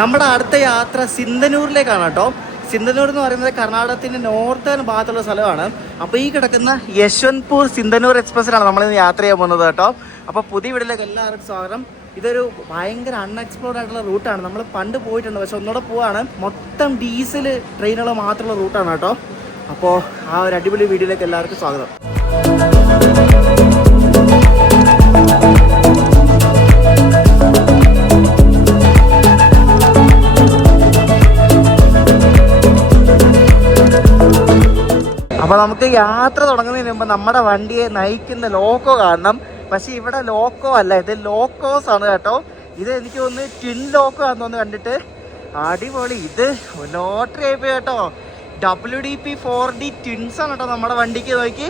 നമ്മുടെ അടുത്ത യാത്ര സിന്ധനൂരിലേക്കാണ് കേട്ടോ. സിന്ധനൂർ എന്ന് പറയുന്നത് കർണാടകത്തിൻ്റെ നോർത്തേൺ ഭാഗത്തുള്ള സ്ഥലമാണ്. അപ്പോൾ ഈ കിടക്കുന്ന യശ്വന്ത്പൂർ സിന്ധനൂർ എക്സ്പ്രസ്സിലാണ് നമ്മളിന്ന് യാത്ര ചെയ്യാൻ പോകുന്നത് കേട്ടോ. അപ്പോൾ പുതിയ വീട്ടിലേക്ക് എല്ലാവർക്കും സ്വാഗതം. ഇതൊരു ഭയങ്കര അൺഎക്സ്പ്ലോർഡ് ആയിട്ടുള്ള റൂട്ടാണ്. നമ്മൾ പണ്ട് പോയിട്ടുണ്ട്, പക്ഷെ ഒന്നുകൂടെ പോവാണ്. മൊത്തം ഡീസൽ ട്രെയിനുകൾ മാത്രമുള്ള റൂട്ടാണ് കേട്ടോ. അപ്പോൾ ആ ഒരു അടിപൊളി വീഡിയോയിലേക്ക് എല്ലാവർക്കും സ്വാഗതം. അപ്പോൾ നമുക്ക് യാത്ര തുടങ്ങുന്നതിന് മുമ്പ് നമ്മുടെ വണ്ടിയെ നയിക്കുന്ന ലോക്കോ കാണണം. പക്ഷേ ഇവിടെ ലോക്കോ അല്ല, ഇത് ലോക്കോസ് ആണ് കേട്ടോ. ഇത് എനിക്ക് തോന്നുന്നു ട്വിൻ ലോക്കോ ആണെന്ന് തോന്നുന്നു കണ്ടിട്ട്. അടിപൊളി, ഇത് ലോട്ടറി ആയിപ്പോയി കേട്ടോ. WDP 4D ട്വിൻസ് ആണ് കേട്ടോ നമ്മുടെ വണ്ടിക്ക്. നോക്കി,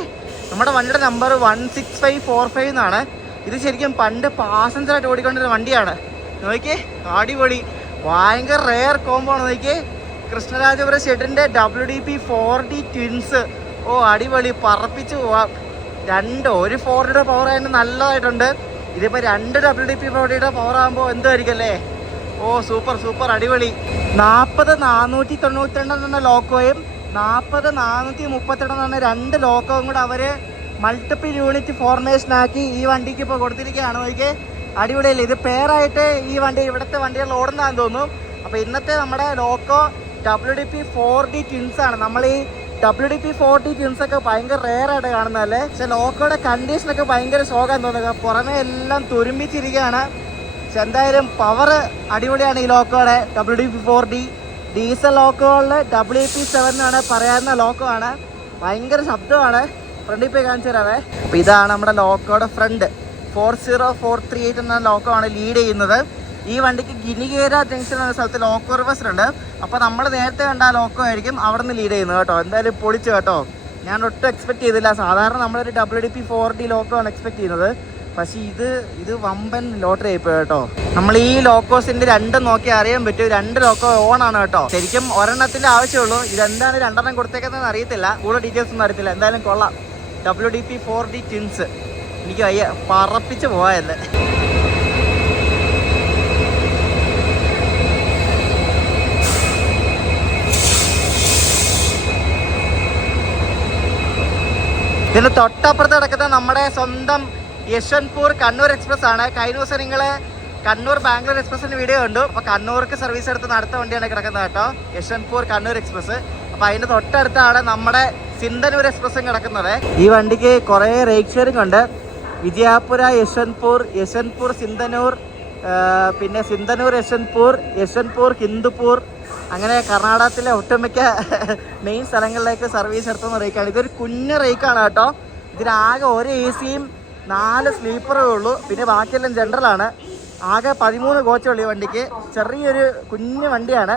നമ്മുടെ വണ്ടിയുടെ നമ്പർ 16545 എന്നാണ്. ഇത് ശരിക്കും പണ്ട് പാസഞ്ചറായിട്ട് ഓടിക്കൊണ്ടിരുന്ന വണ്ടിയാണ്. നോക്കി, അടിപൊളി, ഭയങ്കര റെയർ കോംബോ ആണ്. നോക്കി, കൃഷ്ണരാജപുരം ഷെഡിൻ്റെ WDP 4D ട്വിൻസ്. ഓ അടിപൊളി, പറപ്പിച്ച് പോവാം. ഒരു 4Dയുടെ പവർ ആയിട്ട് നല്ലതായിട്ടുണ്ട്. ഇതിപ്പോൾ 2 WDP 4Dയുടെ പവർ ആകുമ്പോൾ എന്തായിരിക്കും അല്ലേ? ഓ സൂപ്പർ സൂപ്പർ, അടിപൊളി. 40492 എന്ന ലോക്കോയും 40432 എന്ന 2 ലോക്കോയും കൂടെ അവർ മൾട്ടിപ്പിൾ യൂണിറ്റ് ഫോർമേഷനാക്കി ഈ വണ്ടിക്ക് ഇപ്പോൾ കൊടുത്തിരിക്കുകയാണ്. നോക്കിയേ, അടിപൊളിയല്ലേ? ഇത് പെയറായിട്ട് ഈ വണ്ടി ഇവിടുത്തെ വണ്ടികൾ ഓടുന്നതാണെന്ന് തോന്നുന്നു. അപ്പോൾ ഇന്നത്തെ നമ്മുടെ ലോക്കോ WDP 4D ട്വിൻസ് ആണ്. നമ്മൾ ഈ WDP 4D ട്വിൻസ് ഒക്കെ ഭയങ്കര റെയർ ആയിട്ട് കാണുന്നതല്ലേ. പക്ഷെ ലോക്കോയുടെ കണ്ടീഷനൊക്കെ ഭയങ്കര ഷോക്കാന്ന് തോന്നുക. പുറമെ എല്ലാം തുരുമ്പിച്ചിരിക്കുകയാണ്. പക്ഷെ എന്തായാലും പവർ അടിപൊളിയാണ് ഈ ലോക്കോയുടെ. WDP 4D ഡീസൽ ലോക്കോകളിൽ WP7 എന്നാണ് പറയാവുന്ന ലോക്കോ ആണ്. ഭയങ്കര ശബ്ദമാണ്. ഫ്രണ്ടിൽ പോയി കാണിച്ചു തരാവേ. അപ്പോൾ ഇതാണ് നമ്മുടെ ലോക്കോയുടെ ഫ്രണ്ട്. 40438 എന്ന ലോക്കോ ആണ് ലീഡ് ചെയ്യുന്നത്. ഈ വണ്ടിക്ക് ഗിനിഗേര ജംഗ്ഷൻ എന്ന സ്ഥലത്ത് ലോക്കോ റിവേഴ്സർ ഉണ്ട്. അപ്പോൾ നമ്മൾ നേരത്തെ കണ്ട ആ ലോക്കോ ആയിരിക്കും അവിടെ നിന്ന് ലീഡ് ചെയ്യുന്നത് കേട്ടോ. എന്തായാലും പൊളിച്ചു കേട്ടോ. ഞാൻ ഒട്ടും എക്സ്പെക്ട് ചെയ്തില്ല. സാധാരണ നമ്മളൊരു WDP 4D ലോക്കോ ആണ് എക്സ്പെക്ട് ചെയ്യുന്നത്. പക്ഷേ ഇത് വമ്പൻ ലോട്ടറി ആയിപ്പോയി കേട്ടോ. നമ്മൾ ഈ ലോക്കോസിൻ്റെ 2 നോക്കി അറിയാൻ പറ്റും. 2 ലോക്കോ ഓൺ ആണ് കേട്ടോ. ശരിക്കും ഒരെണ്ണത്തിൻ്റെ ആവശ്യമുള്ളൂ. ഇതെന്താണ് 2 കൊടുത്തേക്കുന്നതെന്ന് അറിയത്തില്ല. കൂടുതൽ ഡീറ്റെയിൽസ് ഒന്നും അറിയത്തില്ല. എന്തായാലും കൊള്ളാം. WDP 4D ട്വിൻസ് എനിക്ക് വയ്യ, പറപ്പിച്ച് പോയല്ലേ. ഇതിന് തൊട്ടപ്പുറത്ത് കിടക്കുന്ന നമ്മുടെ സ്വന്തം യശ്വന്ത്പൂർ കണ്ണൂർ എക്സ്പ്രസ് ആണ്. കഴിഞ്ഞ ദിവസം നിങ്ങൾ കണ്ണൂർ ബാംഗ്ലൂർ എക്സ്പ്രസിന്റെ വീഡിയോ കണ്ടു. അപ്പോൾ കണ്ണൂർക്ക് സർവീസ് എടുത്ത് അടുത്ത വണ്ടിയാണ് കിടക്കുന്നത് കേട്ടോ, യശ്വന്ത്പൂർ കണ്ണൂർ എക്സ്പ്രസ്. അപ്പോൾ അതിൻ്റെ തൊട്ടടുത്താണ് നമ്മുടെ സിന്ധനൂർ എക്സ്പ്രസും കിടക്കുന്നത്. ഈ വണ്ടിക്ക് കുറേ റേറ്റ് ഷെയറിംഗ് ഉണ്ട്. വിജയാപുര യശ്വന്ത്പൂർ സിന്ധനൂർ, പിന്നെ സിന്ധനൂർ യശ്വന്ത്പൂർ ഹിന്ദുപൂർ, അങ്ങനെ കർണാടകത്തിലെ ഒട്ടുമിക്ക മെയിൻ സ്ഥലങ്ങളിലേക്ക് സർവീസ് എടുത്തുന്ന റേക്കാണ്. ഇതൊരു കുഞ്ഞ് റേക്കാണ് കേട്ടോ. ഇതിനാകെ ഒരു AC-യും 4 സ്ലീപ്പറേ ഉള്ളൂ. പിന്നെ ബാക്കിയെല്ലാം ജനറലാണ്. ആകെ 13 കോച്ചുള്ളൂ ഈ വണ്ടിക്ക്. ചെറിയൊരു കുഞ്ഞു വണ്ടിയാണ്.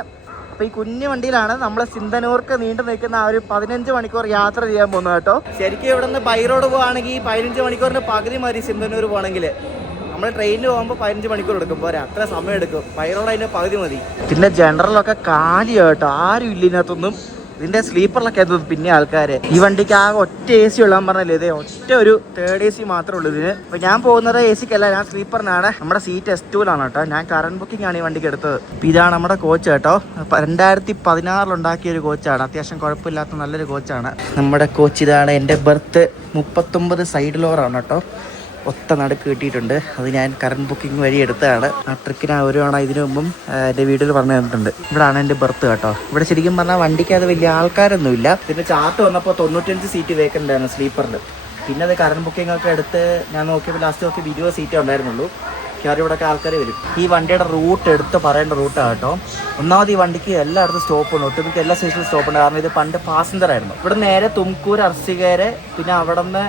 അപ്പോൾ ഈ കുഞ്ഞു വണ്ടിയിലാണ് നമ്മൾ സിന്ധനൂർക്ക് നീണ്ടു നിൽക്കുന്ന ആ ഒരു 15 മണിക്കൂർ യാത്ര ചെയ്യാൻ പോകുന്നത് കേട്ടോ. ശരിക്കും ഇവിടെ നിന്ന് ബൈ റോഡ് പോകുകയാണെങ്കിൽ 15 മണിക്കൂറിൻ്റെ പകുതി മതി സിന്ധനൂർ പോകണമെങ്കിൽ. നമ്മൾ ട്രെയിനിൽ പോകുമ്പോൾ 15 മണിക്കൂർ എടുക്കും, പോരാ, അത്ര സമയം എടുക്കും. ബൈ റോഡ് അതിൻ്റെ പകുതി മതി. പിന്നെ ജനറലൊക്കെ കാലിയാണ് കേട്ടോ, ആരും ഇല്ല ഇതിനകത്തൊന്നും. ഇതിൻ്റെ സ്ലീപ്പറിലൊക്കെ എത്തുന്നത് പിന്നെ ആൾക്കാർ. ഈ വണ്ടിക്ക് ആകെ ഒറ്റ AC ഉള്ളതെന്ന് പറഞ്ഞല്ലേ, ഇതേ ഒറ്റ ഒരു 3rd AC മാത്രമേ ഉള്ളൂ ഇതിന്. അപ്പോൾ ഞാൻ പോകുന്നത് AC-ക്കല്ല, ഞാൻ സ്ലീപ്പറിനാണ്. നമ്മുടെ സീറ്റ് S2-ലാണ് കേട്ടോ. ഞാൻ കറണ്ട് ബുക്കിംഗ് ആണ് ഈ വണ്ടിക്ക് എടുത്തത്. അപ്പോൾ ഇതാണ് നമ്മുടെ കോച്ച് കേട്ടോ. 2016 ഉണ്ടാക്കിയൊരു കോച്ചാണ്. അത്യാവശ്യം കുഴപ്പമില്ലാത്ത നല്ലൊരു കോച്ചാണ് നമ്മുടെ കോച്ച്. ഇതാണ് എൻ്റെ ബർത്ത്. 39 സൈഡ് ലോറാണ് കേട്ടോ. ഒത്ത നടുക്ക് കിട്ടിയിട്ടുണ്ട്. അത് ഞാൻ കറണ്ട് ബുക്കിംഗ് വഴി എടുത്തതാണ്. ആ ട്രിക്കിന് ഒരു തവണ ഇതിനു മുമ്പും എൻ്റെ വീട്ടിൽ പറഞ്ഞു തന്നിട്ടുണ്ട്. ഇവിടെയാണ് എൻ്റെ ബർത്ത് കേട്ടോ. ഇവിടെ ശരിക്കും പറഞ്ഞാൽ വണ്ടിക്ക് അത് വലിയ ആൾക്കാരൊന്നുമില്ല. ഇതിൻ്റെ ചാർട്ട് വന്നപ്പോൾ 95 സീറ്റ് വേക്കൻ്റാണ് സ്ലീപ്പറിൽ. പിന്നെ അത് കറണ്ട് ബുക്കിംഗ് ഒക്കെ എടുത്ത് ഞാൻ നോക്കിയപ്പോൾ ലാസ്റ്റ് നോക്കി 20 സീറ്റേ ഉണ്ടായിരുന്നുള്ളൂ. ഇവിടെയൊക്കെ ആൾക്കാർ വരും. ഈ വണ്ടിയുടെ റൂട്ട് എടുത്ത് പറയേണ്ട റൂട്ടാണ് കേട്ടോ. ഒന്നാമത് ഈ വണ്ടിക്ക് എല്ലായിടത്തും സ്റ്റോപ്പുണ്ട്, ഒട്ടുമിക്ക എല്ലാ സ്റ്റേഷനിലും സ്റ്റോപ്പുണ്ട്. കാരണം ഇത് പണ്ട് പാസഞ്ചർ ആയിരുന്നു. ഇവിടെ നേരെ തുംകൂർ, അർസികേര്, പിന്നെ അവിടെ നിന്ന്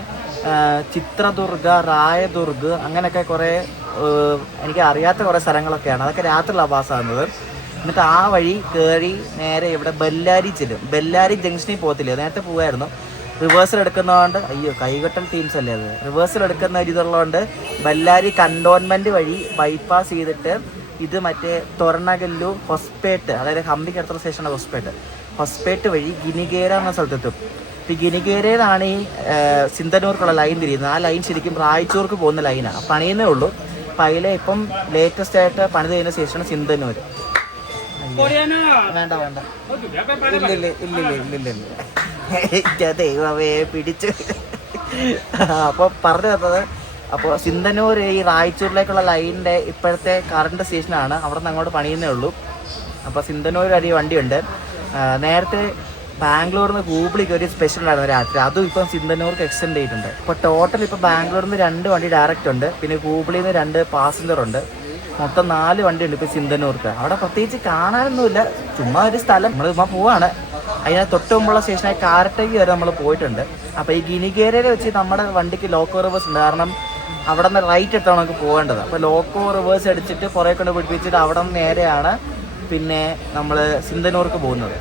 ചിത്രദുർഗ, റായദുർഗ്, അങ്ങനെയൊക്കെ കുറേ എനിക്ക് അറിയാത്ത കുറേ സ്ഥലങ്ങളൊക്കെയാണ്. അതൊക്കെ രാത്രിയിലാണ് പാസ്സാകുന്നത്. എന്നിട്ട് ആ വഴി കയറി നേരെ ഇവിടെ ബെല്ലാരി ചെല്ലും. ബെല്ലാരി ജംഗ്ഷനിൽ പോകത്തില്ല, നേരത്തെ പോകായിരുന്നു. റിവേഴ്സൽ എടുക്കുന്നതുകൊണ്ട്, അയ്യോ കൈകെട്ടൽ ടീംസ് അല്ലേ അത്, റിവേഴ്സൽ എടുക്കുന്ന ഒരു ഇതുള്ളതുകൊണ്ട് ബെല്ലാരി കണ്ടോൺമെൻറ്റ് വഴി ബൈപ്പാസ് ചെയ്തിട്ട് ഇത് മറ്റേ തൊറണഗല്ലു ഹൊസ്പേട്ട്, അതായത് ഹംപിക്ക് അടുത്തുള്ള സ്റ്റേഷനാണ് ഹൊസ്പേട്ട് വഴി ഗിനിഗേര എന്ന സ്ഥലത്തെത്തും. ഇപ്പോൾ ഗിനിഗേരയിലാണ് ഈ സിന്ധനൂർക്കുള്ള ലൈൻ തിരിയുന്നത്. ആ ലൈൻ ശരിക്കും റായ്ചൂർക്ക് പോകുന്ന ലൈനാണ്, പണിയുന്നേ ഉള്ളൂ. അപ്പോൾ അതിലെ ഇപ്പം ലേറ്റസ്റ്റ് ആയിട്ട് പണിത് ചെയ്യുന്ന സ്റ്റേഷനാണ് സിന്ധനൂർ. വേണ്ട വേണ്ട ഇല്ലില്ല ദൈവമേ പിടിച്ച്. അപ്പോൾ പറഞ്ഞു തന്നത്, അപ്പോൾ സിന്ധനൂർ ഈ റായ്ചൂരിലേക്കുള്ള ലൈനിൻ്റെ ഇപ്പോഴത്തെ കറണ്ട് സ്റ്റേഷനാണ്. അവിടെ നിന്ന് അങ്ങോട്ട് പണിയുന്നേ ഉള്ളൂ. അപ്പോൾ സിന്ധനൂർ വരെ വണ്ടിയുണ്ട്. നേരത്തെ ബാംഗ്ലൂരിൽ നിന്ന് ഹൂബ്ലിക്ക് ഒരു സ്പെഷ്യൽ ഉണ്ടായിരുന്നു രാത്രി, അതും ഇപ്പം സിന്ധനൂർക്ക് എക്സ്റ്റെൻഡ് ചെയ്തിട്ടുണ്ട്. ഇപ്പോൾ ടോട്ടൽ ഇപ്പോൾ ബാംഗ്ലൂരിൽ നിന്ന് 2 വണ്ടി ഡയറക്റ്റ് ഉണ്ട്, പിന്നെ ഹൂബ്ലിയിൽ നിന്ന് 2 പാസഞ്ചർ ഉണ്ട്. മൊത്തം 4 വണ്ടിയുണ്ട് ഇപ്പോൾ സിന്ധനൂർക്ക്. അവിടെ പ്രത്യേകിച്ച് കാണാനൊന്നുമില്ല, ചുമ്മാ ഒരു സ്ഥലം. നമ്മൾ ചുമ്മാ പോവാണ്. അതിന് തൊട്ട് മുമ്പുള്ള സ്റ്റേഷനായ കാരട്ടേക്ക് വരെ നമ്മൾ പോയിട്ടുണ്ട്. അപ്പോൾ ഈ ഗിനിഗേരയിൽ വെച്ച് നമ്മുടെ വണ്ടിക്ക് ലോക്കോ റിവേഴ്സ് ഉണ്ട്. കാരണം അവിടെ നിന്ന് റൈറ്റ് എടുത്താണ് നമുക്ക് പോകേണ്ടത്. അപ്പോൾ ലോക്കോ റിവേഴ്സ് അടിച്ചിട്ട് കുറേ കൊണ്ട് പിടിപ്പിച്ചിട്ട് അവിടെ നിന്ന് നേരെയാണ് പിന്നെ നമ്മൾ സിന്ധനൂർക്ക് പോകുന്നത്.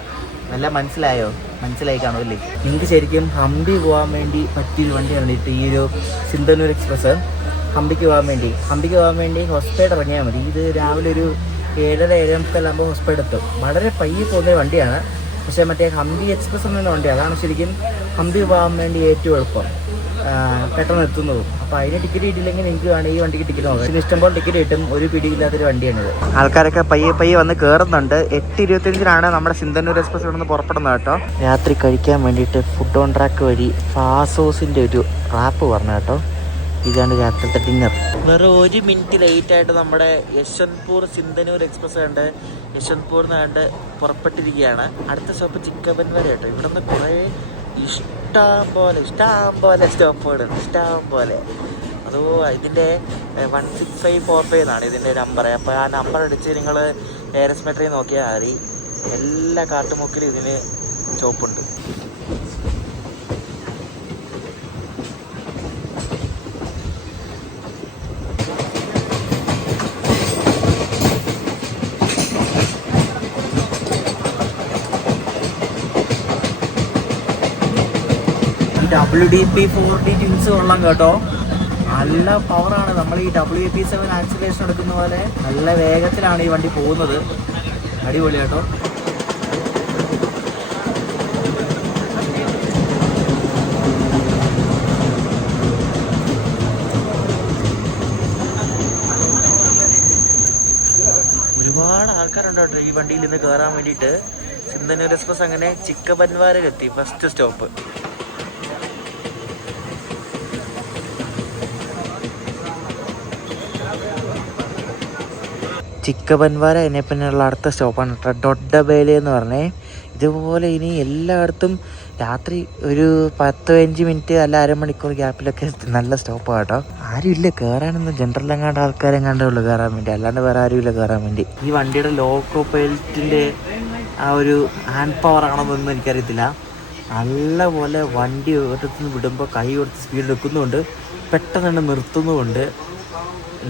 നല്ല മനസ്സിലായോ? മനസ്സിലായി കാണുമല്ലേ? എനിക്ക് ശരിക്കും ഹംപി പോകാൻ വേണ്ടി പറ്റിയൊരു വണ്ടി കണ്ടിട്ട് ഈ ഒരു സിന്ധനൂർ എക്സ്പ്രസ്. ഹംപിക്ക് പോകാൻ വേണ്ടി ഹോസ്പേഡ് ഇറങ്ങിയാൽ മതി. ഇത് രാവിലെ ഒരു 7:30 ഹോസ്പേഡ് എത്തും. വളരെ പയ്യെ പോകുന്ന വണ്ടിയാണ്. പക്ഷേ മറ്റേ ഹംപി എക്സ്പ്രസ് എന്ന വണ്ടി, അതാണ് ശരിക്കും ഹംപി പോകാൻ വേണ്ടി ഏറ്റവും എളുപ്പം, പെട്ടെന്ന് എത്തുന്നതും. അപ്പോൾ അതിന് ടിക്കറ്റ് കിട്ടിയില്ലെങ്കിൽ എനിക്ക് വേണം ഈ വണ്ടിക്ക് ടിക്കറ്റ് നോക്കാം. ഇതിന് ഇഷ്ടംപോലെ ടിക്കറ്റ് കിട്ടും. ഒരു പിടിയില്ലാത്തൊരു വണ്ടിയാണിത്. ആൾക്കാരൊക്കെ പയ്യെ വന്ന് കയറുന്നുണ്ട്. 8:25 നമ്മുടെ സിന്ധനൂർ എക്സ്പ്രസ് ഇവിടെ നിന്ന് പുറപ്പെടുന്നത് കേട്ടോ. രാത്രി കഴിക്കാൻ വേണ്ടിയിട്ട് ഫുഡ് ഓൺ ട്രാക്ക് വഴി ഫാസോസിൻ്റെ ഒരു റാപ്പ് പറഞ്ഞു കേട്ടോ. ഇതാണ് രാത്രിത്തെ ഡിന്നർ. വെറും 1 മിനിറ്റ് ലേറ്റായിട്ട് നമ്മുടെ യശ്വന്ത്പൂർ സിന്ധനൂർ എക്സ്പ്രസ് കണ്ട് യശ്വന്ത്പൂർ കണ്ട് പുറപ്പെട്ടിരിക്കുകയാണ്. അടുത്ത സ്റ്റോപ്പ് ചിക്കബൻവര കേട്ടോ. ഇവിടെ നിന്ന് കുറേ ഇഷ്ടം പോലെ സ്റ്റോപ്പുകളുണ്ട്, ഇഷ്ടം പോലെ. അതോ ഇതിൻ്റെ 16545 എന്നാണ് ഇതിൻ്റെ നമ്പർ. അപ്പോൾ ആ നമ്പർ അടിച്ച് നിങ്ങൾ എയർസ്മെട്രിയിൽ നോക്കിയാൽ മതി. എല്ലാ കാട്ടുമുക്കിലും ഇതിന് സ്റ്റോപ്പുണ്ട്. WDP 4D ട്വിൻസ് കൊള്ളാം കേട്ടോ. നല്ല പവറാണ്. നമ്മൾ ഈ WP7 ആക്സിലറേഷൻ എടുക്കുന്ന പോലെ നല്ല വേഗത്തിലാണ് ഈ വണ്ടി പോകുന്നത്. അടിപൊളി കേട്ടോ. ഒരുപാട് ആൾക്കാരുണ്ട് കേട്ടോ ഈ വണ്ടിയിൽ നിന്ന് കയറാൻ വേണ്ടിയിട്ട്. സിന്ധനൂർ എക്സ്പ്രസ് അങ്ങനെ ചിക്കബൻവാരയിലെത്തി. First stop ചിക്കബൻവാര. അതിനെ പിന്നെയുള്ള അടുത്ത സ്റ്റോപ്പാണ് കേട്ടോ ഡൊഡ്ഡബേല എന്ന് പറഞ്ഞേ. ഇതുപോലെ ഇനി എല്ലായിടത്തും രാത്രി ഒരു 10-15 മിനിറ്റ് അല്ല അരമണിക്കൂർ ഗ്യാപ്പിലൊക്കെ നല്ല സ്റ്റോപ്പാണ് കേട്ടോ. ആരുമില്ല കയറാനൊന്നും. ജനറലെങ്ങാണ്ട് ആൾക്കാരെങ്ങാണ്ടേ ഉള്ളൂ കയറാൻ വേണ്ടി, അല്ലാണ്ട് വേറെ ആരുമില്ല കയറാൻ വേണ്ടി. ഈ വണ്ടിയുടെ ലോക്കോ പൈലറ്റിൻ്റെ ആ ഒരു ഹാൻഡ് പവർ ആണെന്നൊന്നും എനിക്കറിയത്തില്ല. നല്ലപോലെ വണ്ടി ഒരിടത്തുനിന്ന് വിടുമ്പോൾ കൈ കൊടുത്ത് സ്പീഡ് എടുക്കുന്നുമുണ്ട്, പെട്ടെന്ന് തന്നെ നിർത്തുന്നുമുണ്ട്.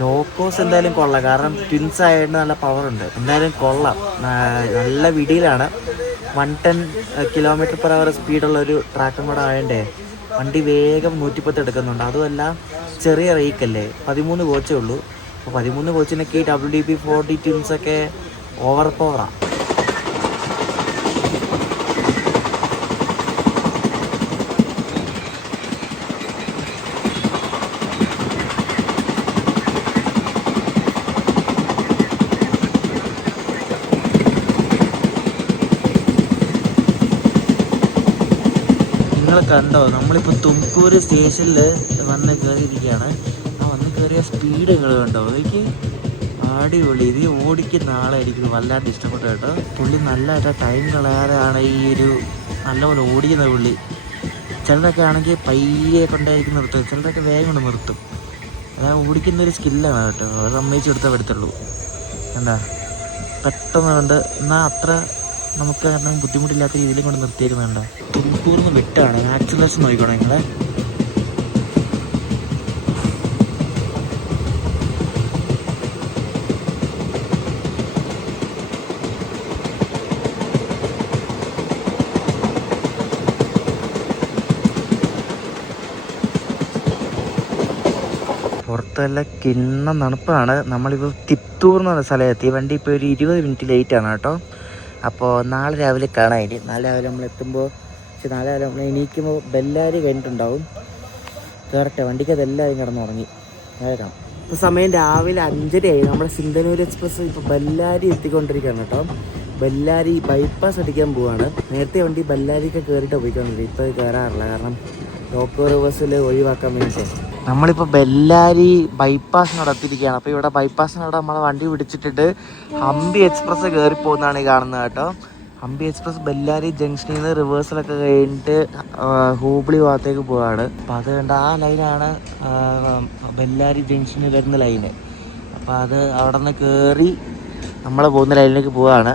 ലോക്കോസ് എന്തായാലും കൊള്ളാം, കാരണം ട്വിൻസ് ആയതുകൊണ്ട് നല്ല പവറുണ്ട്. എന്തായാലും കൊള്ളാം, നല്ല വിടിയിലാണ്. 110 km/h സ്പീഡുള്ളൊരു ട്രാക്കും കൂടെ ആയതുകൊണ്ടേ വണ്ടി വേഗം 110 എടുക്കുന്നുണ്ട്. അതുമല്ല ചെറിയ റേക്കല്ലേ, 13 കോച്ചേ ഉള്ളൂ. അപ്പോൾ 13 കോച്ചിനൊക്കെ ഈ WDP 4D ട്വിൻസൊക്കെ ഓവർ പവറാണ്. നിങ്ങൾ കണ്ടോ, നമ്മളിപ്പോൾ തുംകൂർ സ്റ്റേഷനിൽ വന്ന് കയറിയിരിക്കുകയാണ്. ആ വന്ന് കയറിയ സ്പീഡ് നിങ്ങൾ കണ്ടോ, എനിക്ക് അടിപൊളി. ഇത് ഓടിക്കുന്ന ആളായിരിക്കും വല്ലാണ്ട് ഇഷ്ടപ്പെട്ടു കേട്ടോ. പുള്ളി നല്ല ടൈം കളയാറാണ് ഈ ഒരു നല്ലപോലെ ഓടിക്കുന്ന പുള്ളി. ചിലരൊക്കെ ആണെങ്കിൽ പയ്യെ കൊണ്ടായിരിക്കും നിർത്തും, ചിലരൊക്കെ വേഗം കൊണ്ട് നിർത്തും. അതാ ഓടിക്കുന്നൊരു സ്കില്ലാണ് കേട്ടോ, അത് സമ്മതിച്ചെടുത്തേ പറ്റത്തുള്ളൂ. എന്താ പെട്ടെന്ന് കൊണ്ട് എന്നാൽ അത്ര നമുക്ക് കാരണം ബുദ്ധിമുട്ടില്ലാത്ത രീതിയിലും കൊണ്ട് നിർത്തിയിരുന്നുണ്ട. തുംകൂർന്ന് വിട്ടാണ് ആക്സിലറേഷൻ നോക്കിക്കോണം നിങ്ങളെ. പുറത്തെല്ലാം കിണ്ണം തണുപ്പാണ്. നമ്മളിപ്പോൾ തിപ്തൂർ എന്ന് പറഞ്ഞ സ്ഥലത്തെത്തി. വണ്ടി ഇപ്പോൾ ഒരു 20 മിനിറ്റ് ലേറ്റാണ് കേട്ടോ. അപ്പോൾ നാളെ രാവിലെ കാണാൻ വേണ്ടി, നാളെ രാവിലെ നമ്മളെത്തുമ്പോൾ, പക്ഷേ നാളെ രാവിലെ നമ്മൾ എണീക്കുമ്പോൾ ബെല്ലാരി കഴിഞ്ഞിട്ടുണ്ടാവും. കയറട്ടെ, വണ്ടിക്ക് അതെല്ലാവരും കിടന്നുറങ്ങി. വേഗം ഇപ്പോൾ സമയം രാവിലെ 5:30 ആയി. നമ്മുടെ സിന്ധനൂർ എക്സ്പ്രസ് ഇപ്പോൾ ബെല്ലാരി എത്തിക്കൊണ്ടിരിക്കുകയാണ് കേട്ടോ. ബെല്ലാരി ബൈപ്പാസ് അടിക്കാൻ പോവാണ്. നേരത്തെ വണ്ടി ബെല്ലാരിയൊക്കെ കയറിയിട്ട് പോയിക്കൊണ്ടിരിക്കും, ഇപ്പോൾ കയറാറില്ല, കാരണം ടോക്കോ റിവേഴ്സിൽ ഒഴിവാക്കാൻ വേണ്ടിയിട്ട്. നമ്മളിപ്പോൾ ബെല്ലാരി ബൈപ്പാസിനോട് എത്തിയിരിക്കുകയാണ്. അപ്പോൾ ഇവിടെ ബൈപ്പാസിനോട് നമ്മളെ വണ്ടി പിടിച്ചിട്ടിട്ട് ഹംപി എക്സ്പ്രസ് കയറി പോകുന്നതാണ് ഈ കാണുന്നത് കേട്ടോ. ഹംപി എക്സ്പ്രസ് ബെല്ലാരി ജംഗ്ഷനിൽ നിന്ന് റിവേഴ്സലൊക്കെ കഴിഞ്ഞിട്ട് ഹൂബ്ലി ഭാഗത്തേക്ക് പോവാണ്. അപ്പോൾ അത് കണ്ട ആ ലൈനാണ് ബെല്ലാരി ജംഗ്ഷനിൽ വരുന്ന ലൈന്. അപ്പോൾ അത് അവിടെ നിന്ന് കയറി നമ്മൾ പോകുന്ന ലൈനിലേക്ക് പോവുകയാണ്.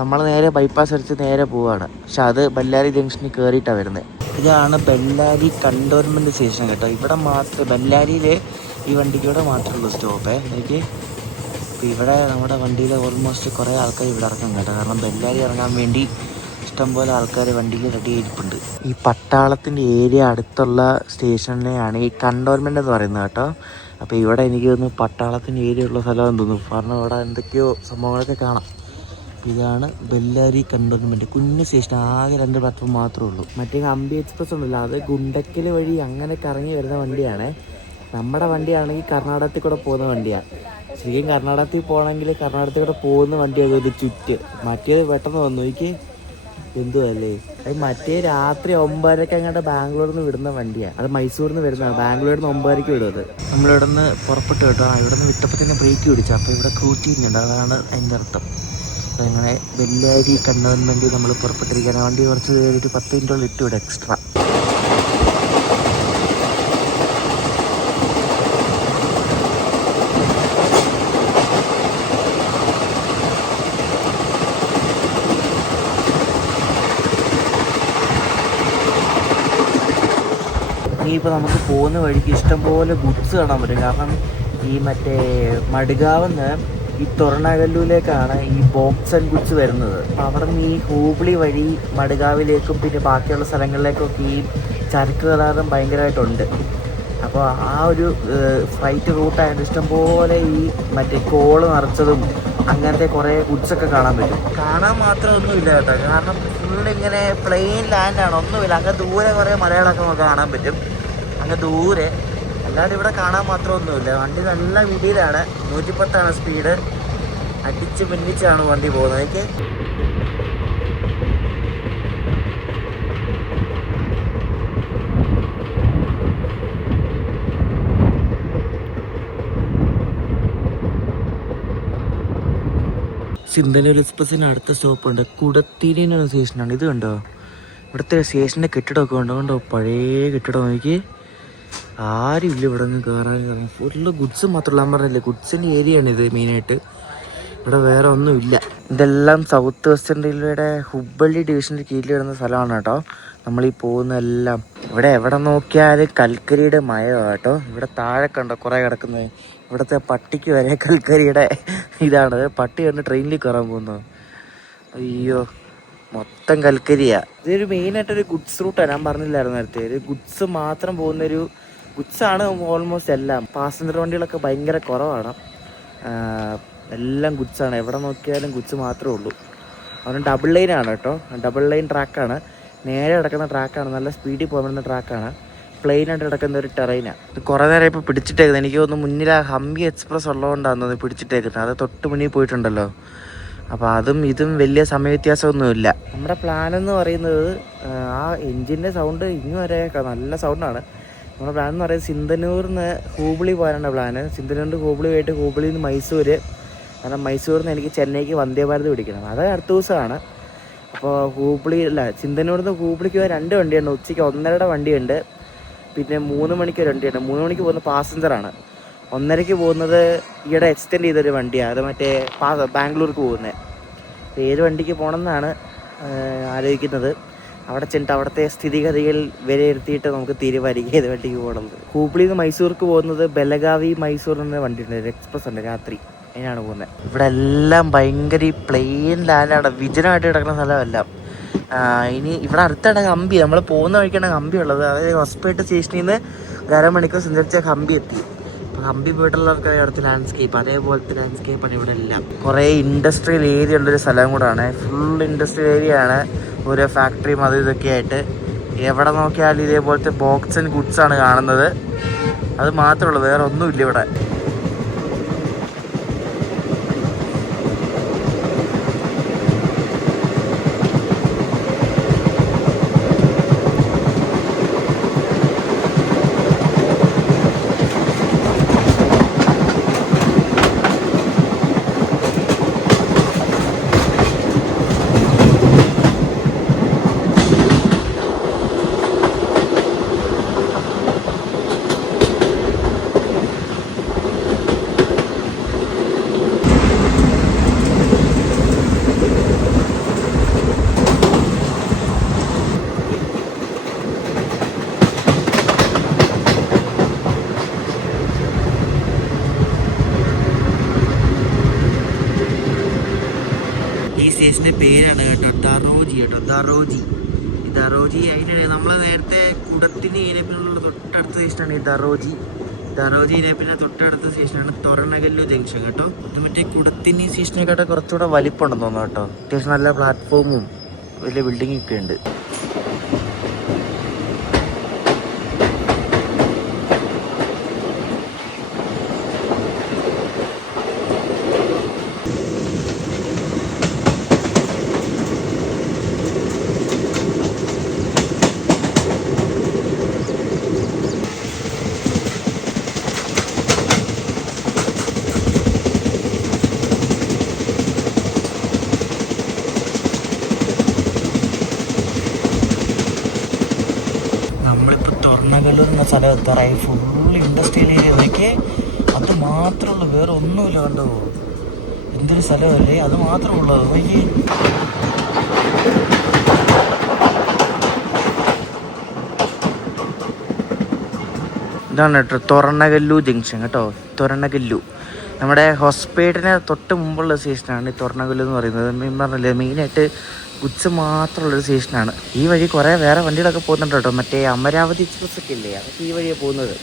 നമ്മൾ നേരെ ബൈപ്പാസ് അടിച്ച് നേരെ പോവുകയാണ്. പക്ഷെ അത് ബെല്ലാരി ജംഗ്ഷനിൽ കയറിയിട്ടാണ് വരുന്നത്. ഇതാണ് ബെല്ലാരി കണ്ടോൺമെൻറ്റ് സ്റ്റേഷൻ കേട്ടോ. ഇവിടെ മാത്രം ബെല്ലാരിയിൽ ഈ വണ്ടിക്കൂടെ മാത്രമേ ഉള്ളൂ സ്റ്റോപ്പേ. എനിക്ക് ഇപ്പോൾ ഇവിടെ നമ്മുടെ വണ്ടിയിൽ ഓൾമോസ്റ്റ് കുറേ ആൾക്കാർ ഇവിടെ ഇറങ്ങും കേട്ടോ. കാരണം ബെല്ലാരി ഇറങ്ങാൻ വേണ്ടി ഇഷ്ടംപോലെ ആൾക്കാർ വണ്ടിയിൽ റെഡി ആയിരിപ്പുണ്ട്. ഈ പട്ടാളത്തിൻ്റെ ഏരിയ അടുത്തുള്ള സ്റ്റേഷനിലെയാണ് ഈ കണ്ടോൺമെൻറ്റ് എന്ന് പറയുന്നത് കേട്ടോ. അപ്പോൾ ഇവിടെ എനിക്ക് തോന്നുന്നു പട്ടാളത്തിൻ്റെ ഏരിയ ഉള്ള സ്ഥലമാണെന്ന് തോന്നുന്നു. കാരണം ഇവിടെ എന്തൊക്കെയോ സംഭവങ്ങളൊക്കെ കാണാം. ഇതാണ് ബെല്ലാരി കണ്ടോൺമെൻറ്റ്. കുഞ്ഞ് സ്റ്റേഷൻ, ആകെ 2 പ്ലാറ്റ്ഫോം മാത്രമേ ഉള്ളൂ. മറ്റേ ഹംപി എക്സ്പ്രസ് ഉണ്ടല്ലോ, അത് ഗുണ്ടക്കൽ വഴി അങ്ങനെ കറങ്ങി വരുന്ന വണ്ടിയാണ്. നമ്മുടെ വണ്ടിയാണെങ്കിൽ കർണാടകത്തിൽ കൂടെ പോകുന്ന വണ്ടിയാണ്. ശരിക്കും കർണാടകത്തിൽ പോകണമെങ്കിൽ കർണാടകത്തിൽ കൂടെ പോകുന്ന വണ്ടിയാണ് ഒരു ചുറ്റ്. മറ്റേത് പെട്ടെന്ന് വന്നു എനിക്ക് എന്തുവല്ലേ. അത് മറ്റേ രാത്രി 9:30 അങ്ങോട്ട് ബാംഗ്ലൂരിൽ നിന്ന് വിടുന്ന വണ്ടിയാണ്. അത് മൈസൂരിൽ നിന്ന് വരുന്നതാണ്. ബാംഗ്ലൂരിൽ നിന്ന് 9:30 വിടും. അത് നമ്മളിവിടെ നിന്ന് പുറപ്പെട്ട് കേട്ടോ. ഇവിടെ നിന്ന് വിട്ടപ്പോൾ തന്നെ ബ്രേക്ക് പിടിച്ചു. അപ്പോൾ ഇവിടെ ക്രൂറ്റിങ്ങുണ്ട്, അതാണ് അതിൻ്റെ അർത്ഥം. അപ്പോൾ അങ്ങനെ ബെല്ലാരി കണ്ടോൺമെൻറ്റ് നമ്മൾ പുറപ്പെട്ടിരിക്കുകയാണ്. വണ്ടി കുറച്ച് ഒരു 10 മിനിറ്റോളം ഇട്ട് വിടും എക്സ്ട്രാ. ഇനിയിപ്പോൾ നമുക്ക് പോകുന്ന വഴിക്ക് ഇഷ്ടംപോലെ ഗുഡ്സ് കാണാൻ പറ്റും. കാരണം ഈ മറ്റേ മഡ്ഗാവിന്ന് ഈ തൊറണാഗല്ലൂരിലേക്കാണ് ഈ ബോക്സ് ആൻഡ് ഗുഡ്സ് വരുന്നത്. അപ്പോൾ അവിടെ നിന്ന് ഈ ഹൂബ്ലി വഴി മഡ്ഗാവിലേക്കും പിന്നെ ബാക്കിയുള്ള സ്ഥലങ്ങളിലേക്കൊക്കെ ഈ ചരക്ക് ഗതാഗതം ഭയങ്കരമായിട്ടുണ്ട്. അപ്പോൾ ആ ഒരു ഫ്ലൈറ്റ് റൂട്ടായതുകൊണ്ട് ഇഷ്ടംപോലെ ഈ മറ്റേ കോള് നിറച്ചതും അങ്ങനത്തെ കുറേ ഗുഡ്സൊക്കെ കാണാൻ പറ്റും. കാണാൻ മാത്രമൊന്നുമില്ല കേട്ടോ, കാരണം ഫുള്ളിങ്ങനെ പ്ലെയിൻ ലാൻഡാണ്, ഒന്നുമില്ല. അങ്ങ് ദൂരെ കുറേ മലകളൊക്കെ നമുക്ക് കാണാൻ പറ്റും, അങ്ങ് ദൂരെ. അല്ലാതെ ഇവിടെ കാണാൻ മാത്രമൊന്നുമില്ല. വണ്ടി നല്ല വീതിയിലാണ്, 110 സ്പീഡ്. അടിച്ച് പിന്നിച്ചാണ് വണ്ടി പോകുന്നത്. എനിക്ക് സിന്ധനൂർ എക്സ്പ്രസ്സിന് അടുത്ത സ്റ്റോപ്പുണ്ട്, കുടത്തിരി എന്ന സ്റ്റേഷനാണ്. ഇത് കണ്ടോ, ഇവിടുത്തെ സ്റ്റേഷൻ്റെ കെട്ടിടമൊക്കെ ഉണ്ടോ, കണ്ടോ പഴയ കെട്ടിടം. നോക്കി ആരും ഇല്ല ഇവിടെ നിന്ന് കയറാൻ. ഫുള്ള് ഗുഡ്സ് മാത്രമല്ല, ഞാൻ പറഞ്ഞില്ലേ ഗുഡ്സിൻ്റെ ഏരിയയാണ് ഇത് മെയിനായിട്ട്. ഇവിടെ വേറെ ഒന്നുമില്ല. ഇതെല്ലാം സൗത്ത് വെസ്റ്റേൺ റെയിൽവേയുടെ ഹുബ്ബള്ളി ഡിവിഷൻ്റെ കീഴിൽ വരുന്ന സ്ഥലമാണ് കേട്ടോ. നമ്മളീ പോകുന്നതെല്ലാം ഇവിടെ എവിടെ നോക്കിയാലും കൽക്കരിയുടെ മയമാണ് കേട്ടോ. ഇവിടെ താഴെ കണ്ടോ കുറേ കിടക്കുന്നത്. ഇവിടുത്തെ പട്ടിക്ക് വരെ കൽക്കരിയുടെ ഇതാണ്. പട്ടി കണ്ട് ട്രെയിനിൽ കയറാൻ പോകുന്നത്. അയ്യോ, മൊത്തം കൽക്കരിയാണ്. ഇതൊരു മെയിനായിട്ടൊരു ഗുഡ്സ് റൂട്ടാണ്. ഞാൻ പറഞ്ഞില്ലായിരുന്നു നേരത്തെ, ഒരു ഗുഡ്സ് മാത്രം പോകുന്നൊരു ഗുഡ്സാണ് ഓൾമോസ്റ്റ് എല്ലാം. പാസഞ്ചർ വണ്ടികളൊക്കെ ഭയങ്കര കുറവാണ്, എല്ലാം ഗുഡ്സാണ്. എവിടെ നോക്കിയാലും ഗുഡ്സ് മാത്രമേ ഉള്ളൂ. അവന് ഡബിൾ ലൈനാണ് കേട്ടോ, ഡബിൾ ലൈൻ ട്രാക്കാണ്. നേരെ കിടക്കുന്ന ട്രാക്കാണ്, നല്ല സ്പീഡിൽ പോകുന്ന ട്രാക്കാണ്. പ്ലെയിനായിട്ട് കിടക്കുന്ന ഒരു ടെറൈനാണ്. കുറേ നേരം ഇപ്പോൾ പിടിച്ചിട്ടേക്കുന്നത്. എനിക്ക് തോന്നുന്നു മുന്നിൽ ആ ഹംപി എക്സ്പ്രസ് ഉള്ളതുകൊണ്ടാണ് പിടിച്ചിട്ടേക്കുന്നത്. അത് തൊട്ട് മുന്നിൽ പോയിട്ടുണ്ടല്ലോ. അപ്പോൾ അതും ഇതും വലിയ സമയ വ്യത്യാസമൊന്നുമില്ല. നമ്മുടെ പ്ലാനെന്ന് പറയുന്നത് ആ എൻജിൻ്റെ സൗണ്ട് ഇനി വരെ നല്ല സൗണ്ടാണ്. നമ്മുടെ പ്ലാൻ എന്ന് പറയുന്നത് സിന്ധനൂരിൽ നിന്ന് ഹൂബ്ലി പോകാനാണ് പ്ലാന്. സിന്ധനൂരിൽ ഹൂബ്ലി പോയിട്ട് ഹൂബ്ലിയിൽ നിന്ന് മൈസൂർ, കാരണം മൈസൂരിൽ നിന്ന് എനിക്ക് ചെന്നൈക്ക് വന്ദേ ഭാരത് പിടിക്കണം. അത് അടുത്ത ദിവസമാണ്. അപ്പോൾ സിന്ധനൂരിൽ നിന്ന് ഹൂബ്ലിക്ക് പോകാൻ 2 വണ്ടിയുണ്ട്. ഉച്ചയ്ക്ക് 1:30 വണ്ടിയുണ്ട്, പിന്നെ 3 മണിക്ക് ഒരു വണ്ടിയുണ്ട്. 3 മണിക്ക് പോകുന്ന പാസഞ്ചറാണ്. 1:30 പോകുന്നത് ഈയിടെ എക്സ്റ്റെൻഡ് ചെയ്തൊരു വണ്ടിയാണ്. അത് മറ്റേ ബാംഗ്ലൂർക്ക് പോകുന്നത്. ഏത് വണ്ടിക്ക് പോകണമെന്നാണ് ആലോചിക്കുന്നത്. അവിടെ ചെന്നിട്ട് അവിടുത്തെ സ്ഥിതിഗതികൾ വിലയിരുത്തിയിട്ട് നമുക്ക് തീരുമാനിക്കുക ഏത് വണ്ടിക്ക് പോകണമെന്ന്. ഹൂബ്ലിയിൽ നിന്ന് മൈസൂർക്ക് പോകുന്നത് ബെലഗാവി മൈസൂർ എന്ന വണ്ടിയുണ്ട്, ഒരു എക്സ്പ്രസ് ഉണ്ട്, രാത്രി അതിനാണ് പോകുന്നത്. ഇവിടെ എല്ലാം ഭയങ്കര പ്ലെയിൻ ലാൻഡാണ്, വിജനമായിട്ട് കിടക്കുന്ന സ്ഥലമെല്ലാം. ഇനി ഇവിടെ അടുത്താണ് ഹംപി. നമ്മൾ പോകുന്ന വഴിക്കാണ് ഹംപി ഉള്ളത്. അതായത് ഹൊസ്പേട്ട് സ്റ്റേഷനിൽ നിന്ന് 1/2 മണിക്കൂർ സഞ്ചരിച്ച ഹംപി എത്തി. അപ്പോൾ ഹംപി പോയിട്ടുള്ളവർക്ക് അവിടുത്തെ ലാൻഡ്സ്കേപ്പ്, അതേപോലത്തെ ലാൻഡ്സ്കേപ്പാണ് ഇവിടെ എല്ലാം. കുറേ ഇൻഡസ്ട്രിയൽ ഏരിയ ഉള്ളൊരു സ്ഥലം കൂടാണ്, ഫുൾ ഇൻഡസ്ട്രിയൽ ഏരിയ ആണ്. ഓരോ ഫാക്ടറിയും അതും ഇതൊക്കെ ആയിട്ട് എവിടെ നോക്കിയാലും ഇതേപോലത്തെ ബോക്സ് ആൻഡ് ഗുഡ്സ് ആണ് കാണുന്നത്. അത് മാത്രമേ ഉള്ളൂ, വേറെ ഒന്നുമില്ല ഇവിടെ. ഈ സ്റ്റേഷൻ്റെ പേരാണ് കേട്ടോ ദറോജി കേട്ടോ, ദറോജി. ഈ ദറോജി അതിൻ്റെ നമ്മൾ നേരത്തെ കുടത്തിന് ഇനപ്പിനുള്ള തൊട്ടടുത്ത സ്റ്റേഷനാണ് ഈ ദറോജി. ദറോജി ഇനപ്പിൻ്റെ തൊട്ടടുത്ത സ്റ്റേഷനാണ് തൊറണഗല്ലു ജംഗ്ഷൻ കേട്ടോ. അത് മറ്റേ കുടത്തിന് സ്റ്റേഷനെക്കാട്ടെ കുറച്ചുകൂടെ വലിപ്പമുണ്ടെന്ന് തോന്നുന്നു കേട്ടോ. അത്യാവശ്യം നല്ല പ്ലാറ്റ്ഫോമും വലിയ ബിൽഡിങ്ങൊക്കെ ഉണ്ട്. തൊറണഗല്ലൂർ എന്ന സ്ഥലം എത്താറായി. ഫുൾ ഇൻഡസ്ട്രിയൽ ഏരിയ ഇതൊക്കെ, അത് മാത്രമുള്ളൂ, വേറെ ഒന്നുമില്ല. കണ്ടോ എന്തൊരു സ്ഥലമല്ലേ, അത് മാത്രമുള്ളൂ. അതൊക്കെ ഇതാണ് കേട്ടോ തൊറണഗല്ലു ജംഗ്ഷൻ കേട്ടോ. തൊറണഗല്ലു നമ്മുടെ ഹോസ്പിറ്റലിന് തൊട്ട് മുമ്പുള്ള സ്റ്റേഷനാണ് ഈ തൊറണഗല്ലു എന്ന് പറയുന്നത്. പറഞ്ഞില്ലേ, മെയിനായിട്ട് ഗുഡ്സ് മാത്രമുള്ളൊരു സ്റ്റേഷനാണ്. ഈ വഴി കുറേ വേറെ വണ്ടികളൊക്കെ പോകുന്നുണ്ട് കേട്ടോ. മറ്റേ അമരാവതി എക്സ്പ്രസ് ഒക്കെ ഇല്ലേ, അതൊക്കെ ഈ വഴിയാണ് പോകുന്നത്.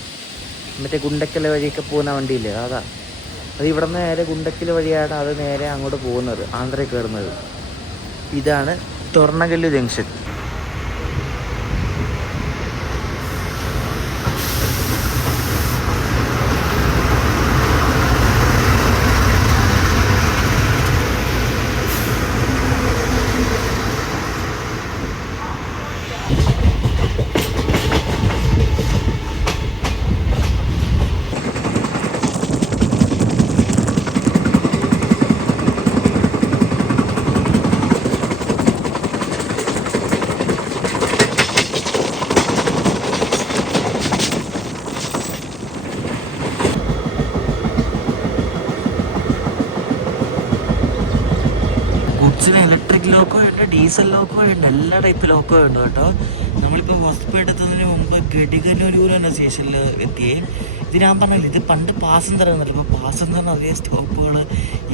മറ്റേ ഗുണ്ടക്കൽ വഴിയൊക്കെ പോകുന്ന വണ്ടിയില്ലേ, അതാ. അത് ഇവിടെ നിന്ന് നേരെ ഗുണ്ടക്കൽ വഴിയാണ് അത് നേരെ അങ്ങോട്ട് പോകുന്നത്, ആന്ധ്രയിൽ കയറുന്നത്. ഇതാണ് തൊറണഗല്ലു ജംഗ്ഷൻ. ഗുഡ്സിന് ഇലക്ട്രിക് ലോക്കോ ഉണ്ട്, ഡീസൽ ലോക്കോ ഉണ്ട്, എല്ലാ ടൈപ്പ് ലോക്കോ ഉണ്ട് കേട്ടോ. നമ്മളിപ്പോൾ ഹോസ്പിറ്റൽ എത്തുന്നതിന് മുമ്പ് ഗഡിഗനൂർ എന്ന സ്റ്റേഷനിൽ എത്തിയേ. ഇത് ഞാൻ പറഞ്ഞില്ല, ഇത് പണ്ട് പാസഞ്ചർ എന്നല്ല, ഇപ്പോൾ പാസഞ്ചറിന് അതേ സ്റ്റോപ്പുകൾ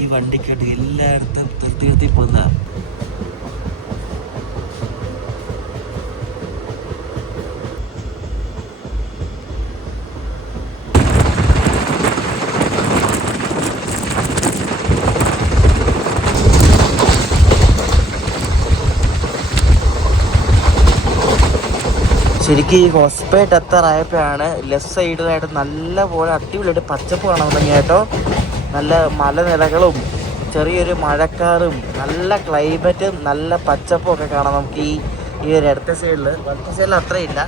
ഈ വണ്ടിക്കുണ്ട്. എല്ലായിടത്തും നിർത്തി പോകുന്നതാണ്. ശരിക്കും ഈ ഹോസ്പിറ്റൽ എത്താറായപ്പോഴാണ് ലെഫ്റ്റ് സൈഡിലായിട്ട് നല്ല പോലെ അടിപൊളിയായിട്ട് പച്ചപ്പ് കാണാൻ തുടങ്ങി കേട്ടോ. നല്ല മലനിരകളും ചെറിയൊരു മഴക്കാറും നല്ല ക്ലൈമറ്റും നല്ല പച്ചപ്പും ഒക്കെ കാണാം നമുക്ക് ഈ ഒരു ഇടത്തെ സൈഡിൽ. വലത്തെ സൈഡിൽ അത്രയില്ല,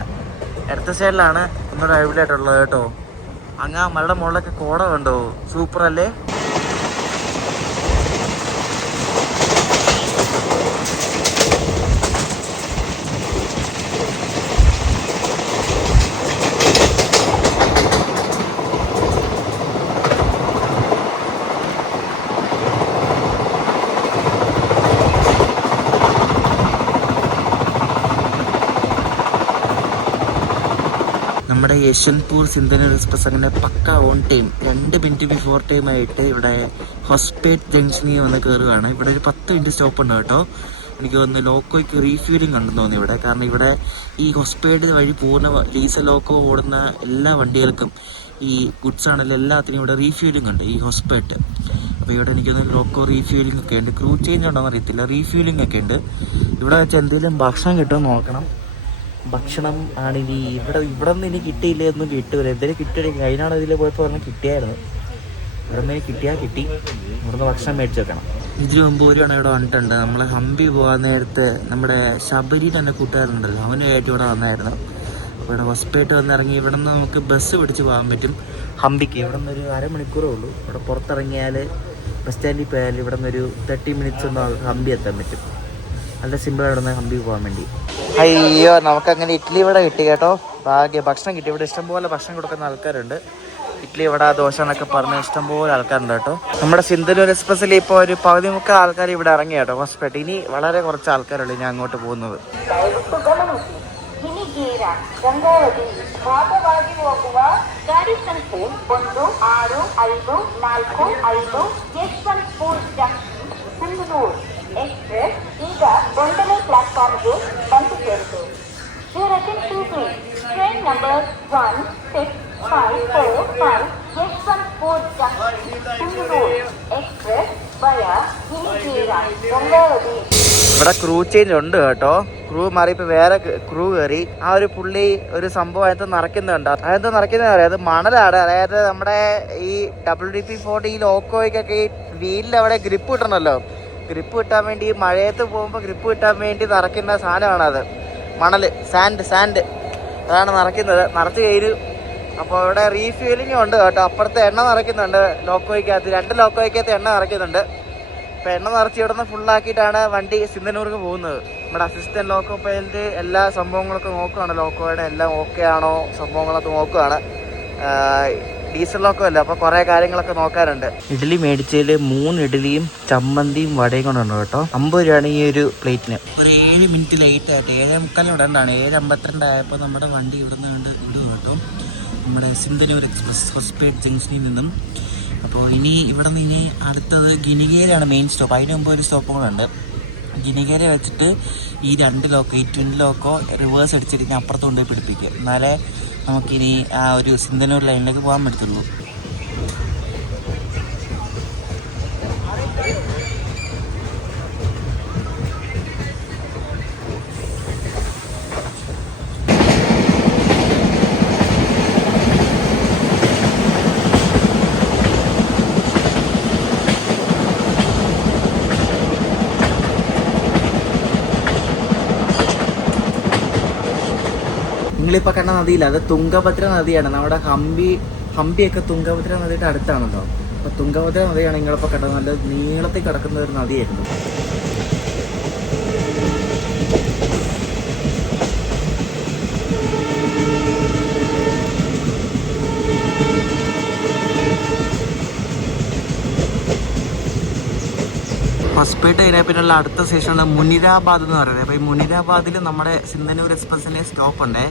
ഇടത്തെ സൈഡിലാണ് ഒന്നുകൂടെ അടിപൊളിയായിട്ടുള്ളത് കേട്ടോ. അങ്ങ് ആ മലയുടെ മുകളിലൊക്കെ കോട കണ്ടോ, സൂപ്പറല്ലേ. നമ്മുടെ യശ്വന്ത്പൂർ സിന്ധനൂർ എക്സ്പ്രസ് അങ്ങനെ പക്ക on time 2 minute before time ആയിട്ട് ഇവിടെ ഹോസ്പേറ്റ് ജംഗ്ഷനിൽ വന്ന് കയറുകയാണ്. ഇവിടെ ഒരു 10 മിനിറ്റ് സ്റ്റോപ്പ് ഉണ്ട് കേട്ടോ. എനിക്ക് തോന്നുന്നു ലോക്കോയ്ക്ക് റീഫ്യൂലിംഗ് ഉണ്ടെന്ന് തോന്നി ഇവിടെ. കാരണം ഇവിടെ ഈ ഹോസ്പേറ്റ് വഴി പോകുന്ന ഡീസൽ ലോക്കോ ഓടുന്ന എല്ലാ വണ്ടികൾക്കും ഈ ഗുഡ്സ് ആണെങ്കിലും എല്ലാത്തിനും ഇവിടെ റീഫ്യൂലിംഗ് ഉണ്ട് ഈ ഹോസ്പേറ്റ്. അപ്പോൾ ഇവിടെ എനിക്ക് തോന്നുന്നു ലോക്കോ റീഫ്യൂലിംഗ് ഒക്കെ ഉണ്ട്. ക്രൂ ചേഞ്ച് ഉണ്ടോ എന്ന് അറിയത്തില്ല, റീഫ്യൂലിംഗ് ഒക്കെ ഉണ്ട്. ഇവിടെ വെച്ച് എന്തെങ്കിലും ഭക്ഷണം കിട്ടുമെന്ന് നോക്കണം. ഭക്ഷണം ആണെങ്കിൽ ഇവിടെ നിന്ന് ഇനി കിട്ടിയില്ല, ഒന്നും കിട്ടില്ല. എന്തെങ്കിലും കിട്ടിയില്ലെങ്കിൽ അതിനാണ് ഇതിൽ പോയപ്പോൾ പറഞ്ഞാൽ കിട്ടിയായിരുന്നു. ഇവിടെ നിന്ന് കിട്ടിയാൽ കിട്ടി, ഇവിടുന്ന് ഭക്ഷണം മേടിച്ച് വെക്കണം. ഇതിന് മുമ്പ് ഒരുവണ ഇവിടെ വന്നിട്ടുണ്ട്. നമ്മൾ ഹംപി പോകാൻ നേരത്ത് നമ്മുടെ ശബരി തന്നെ കൂട്ടുകാരുണ്ടല്ലോ, അവനുമായിട്ട് ഇവിടെ വന്നായിരുന്നു. അപ്പോൾ ഇവിടെ ഹോസ്പിറ്റൽ വന്നിറങ്ങി ഇവിടെ നിന്ന് നമുക്ക് ബസ് പിടിച്ച് പോകാൻ പറ്റും ഹംപിക്ക്. ഇവിടെ നിന്നൊരു അരമണിക്കൂറേ ഉള്ളൂ. ഇവിടെ പുറത്തിറങ്ങിയാൽ ബസ് സ്റ്റാൻഡിൽ പോയാൽ ഇവിടെ നിന്നൊരു 30 മിനിറ്റ്സ് ഒന്ന് ഹംപി എത്താൻ പറ്റും. നല്ല സിമ്പിൾ ഇവിടെ നിന്ന് ഹംപി പോകാൻ വേണ്ടി. അയ്യോ, നമുക്കങ്ങനെ ഇഡ്ഡലി ഇവിടെ കിട്ടി കേട്ടോ. ഭാഗ്യം, ഭക്ഷണം കിട്ടി. ഇവിടെ ഇഷ്ടംപോലെ ഭക്ഷണം കൊടുക്കുന്ന ആൾക്കാരുണ്ട്. ഇഡ്ഡലി ഇവിടെ ദോശ എന്നൊക്കെ പറഞ്ഞ് ഇഷ്ടംപോലെ ആൾക്കാരുണ്ട് കേട്ടോ. നമ്മുടെ സിന്ധനൂർ എക്സ്പ്രസ്സിൽ ഇപ്പോൾ ഒരു 13 ആൾക്കാർ ഇവിടെ ഇറങ്ങി കേട്ടോ ഹോസ്പിറ്റൽ. ഇനി വളരെ കുറച്ച് ആൾക്കാരുള്ളൂ ഇനി അങ്ങോട്ട് പോകുന്നത്. ಎಕ್ಸ್‌ಪ್ರೆಸ್ ಈಗ 1ನೇ ಪ್ಲಾಟ್‌ಫಾರ್ಮ್‌ಗೆ ಬಂದು ಸೇರಿತು. Your attention please. Train number 16545 Yeshwanthpur junction Road express via Ginigera Gangavathi. ഇവിടെ ക്രൂ ചേഞ്ച് ഉണ്ട് കേട്ടോ. ക്രൂ മാറി ഇപ്പൊ വേറെ ക്രൂ കയറി. ആ ഒരു പുള്ളി ഒരു സംഭവം അതിനകത്ത് നിറയ്ക്കുന്നുണ്ട്. അതെന്താ നിറയ്ക്കുന്നത് അറിയാം, അത് മണലാണ്. അതായത് നമ്മുടെ ഈ WD-40 ഈ ലോക്കോയ്ക്കൊക്കെ ഈ വീലിൽ അവിടെ ഗ്രിപ്പ് കിട്ടണമല്ലോ, ഗ്രിപ്പ് കിട്ടാൻ വേണ്ടി മഴയത്ത് പോകുമ്പോൾ ഗ്രിപ്പ് കിട്ടാൻ വേണ്ടി നിറയ്ക്കുന്ന സാധനമാണത്. മണല്, സാൻഡ് അതാണ് നിറയ്ക്കുന്നത്. നിറച്ച് കയ്യിൽ അപ്പോൾ ഇവിടെ റീഫ്യൂലിങ്ങും ഉണ്ട് കേട്ടോ. അപ്പുറത്ത് എണ്ണ നിറയ്ക്കുന്നുണ്ട് ലോക്കോയ്ക്കകത്ത്, 2 ലോക്കോയ്ക്കകത്ത് എണ്ണ നിറയ്ക്കുന്നുണ്ട്. അപ്പോൾ എണ്ണ നിറച്ച് ഇവിടെ നിന്ന് ഫുള്ളാക്കിയിട്ടാണ് വണ്ടി സിന്ധനൂർക്ക് പോകുന്നത്. നമ്മുടെ അസിസ്റ്റൻറ്റ് ലോക്കോ പൈലറ്റ് എല്ലാ സംഭവങ്ങളൊക്കെ നോക്കുകയാണ്, ലോക്കോയുടെ എല്ലാം ഓക്കെ ആണോ സംഭവങ്ങളൊക്കെ നോക്കുകയാണ്. ഡീസൽ ലോക്കോ അല്ല, അപ്പോൾ കുറേ കാര്യങ്ങളൊക്കെ നോക്കാറുണ്ട്. ഇഡ്ഡലി മേടിച്ചതിൽ 3 ഇഡ്ഡലിയും ചമ്മന്തിയും വടയും കൊണ്ടുണ്ട് കേട്ടോ. 50 രൂപയാണ് ഈ ഒരു പ്ലേറ്റിന്. ഒരു 7 മിനിറ്റ് ലേറ്റ് ആയിട്ട് 7:45 ഇടണ്ടാണ്. 7:52 ആയപ്പോൾ നമ്മുടെ വണ്ടി ഇവിടുന്ന് വിടും കേട്ടോ, നമ്മുടെ സിന്ധനൂർ എക്സ്പ്രസ് ഹോസ്പേറ്റ് ജംഗ്ഷനിൽ നിന്നും. അപ്പോൾ ഇനി ഇവിടെ നിന്ന് ഇനി അടുത്തത് ഗിനിഗേരയാണ് മെയിൻ സ്റ്റോപ്പ്. അതിന് മുമ്പ് ഒരു സ്റ്റോപ്പും കൂടെ ഉണ്ട്. ഗിനിഗേര വെച്ചിട്ട് ഈ 2 ലോക്കോ, ഈ ട്വിൻ ലോക്കോ റിവേഴ്സ് അടിച്ചിട്ട് അപ്പുറത്ത് കൊണ്ടുപോയി പിടിപ്പിക്കുക. എന്നാലേ നമുക്കിനി ആ ഒരു സിന്ധനൂർ ലൈനിലേക്ക് പോകാൻ പറ്റുള്ളൂ. നിങ്ങളിപ്പോൾ കണ്ട നദിയില്ല, അത് തുംഗഭദ്ര നദിയാണ്. നമ്മുടെ ഹംപിയൊക്കെ തുംഗഭദ്ര നദിയുടെ അടുത്താണല്ലോ. അപ്പോൾ തുംഗഭദ്ര നദിയാണ് നിങ്ങളിപ്പോൾ കണ്ടത്. നല്ല നീളത്തിൽ കിടക്കുന്ന ഒരു നദിയായിരുന്നു. ഹോസ്പേട്ട് കഴിഞ്ഞാൽ പിന്നെയുള്ള അടുത്ത സ്റ്റേഷനാണ് മുനിരാബാദ് എന്ന് പറയുന്നത്. അപ്പോൾ ഈ മുനിരാബാദിൽ നമ്മുടെ സിന്ധനൂർ എക്സ്പ്രസിൻ്റെ സ്റ്റോപ്പ് ഉണ്ട്.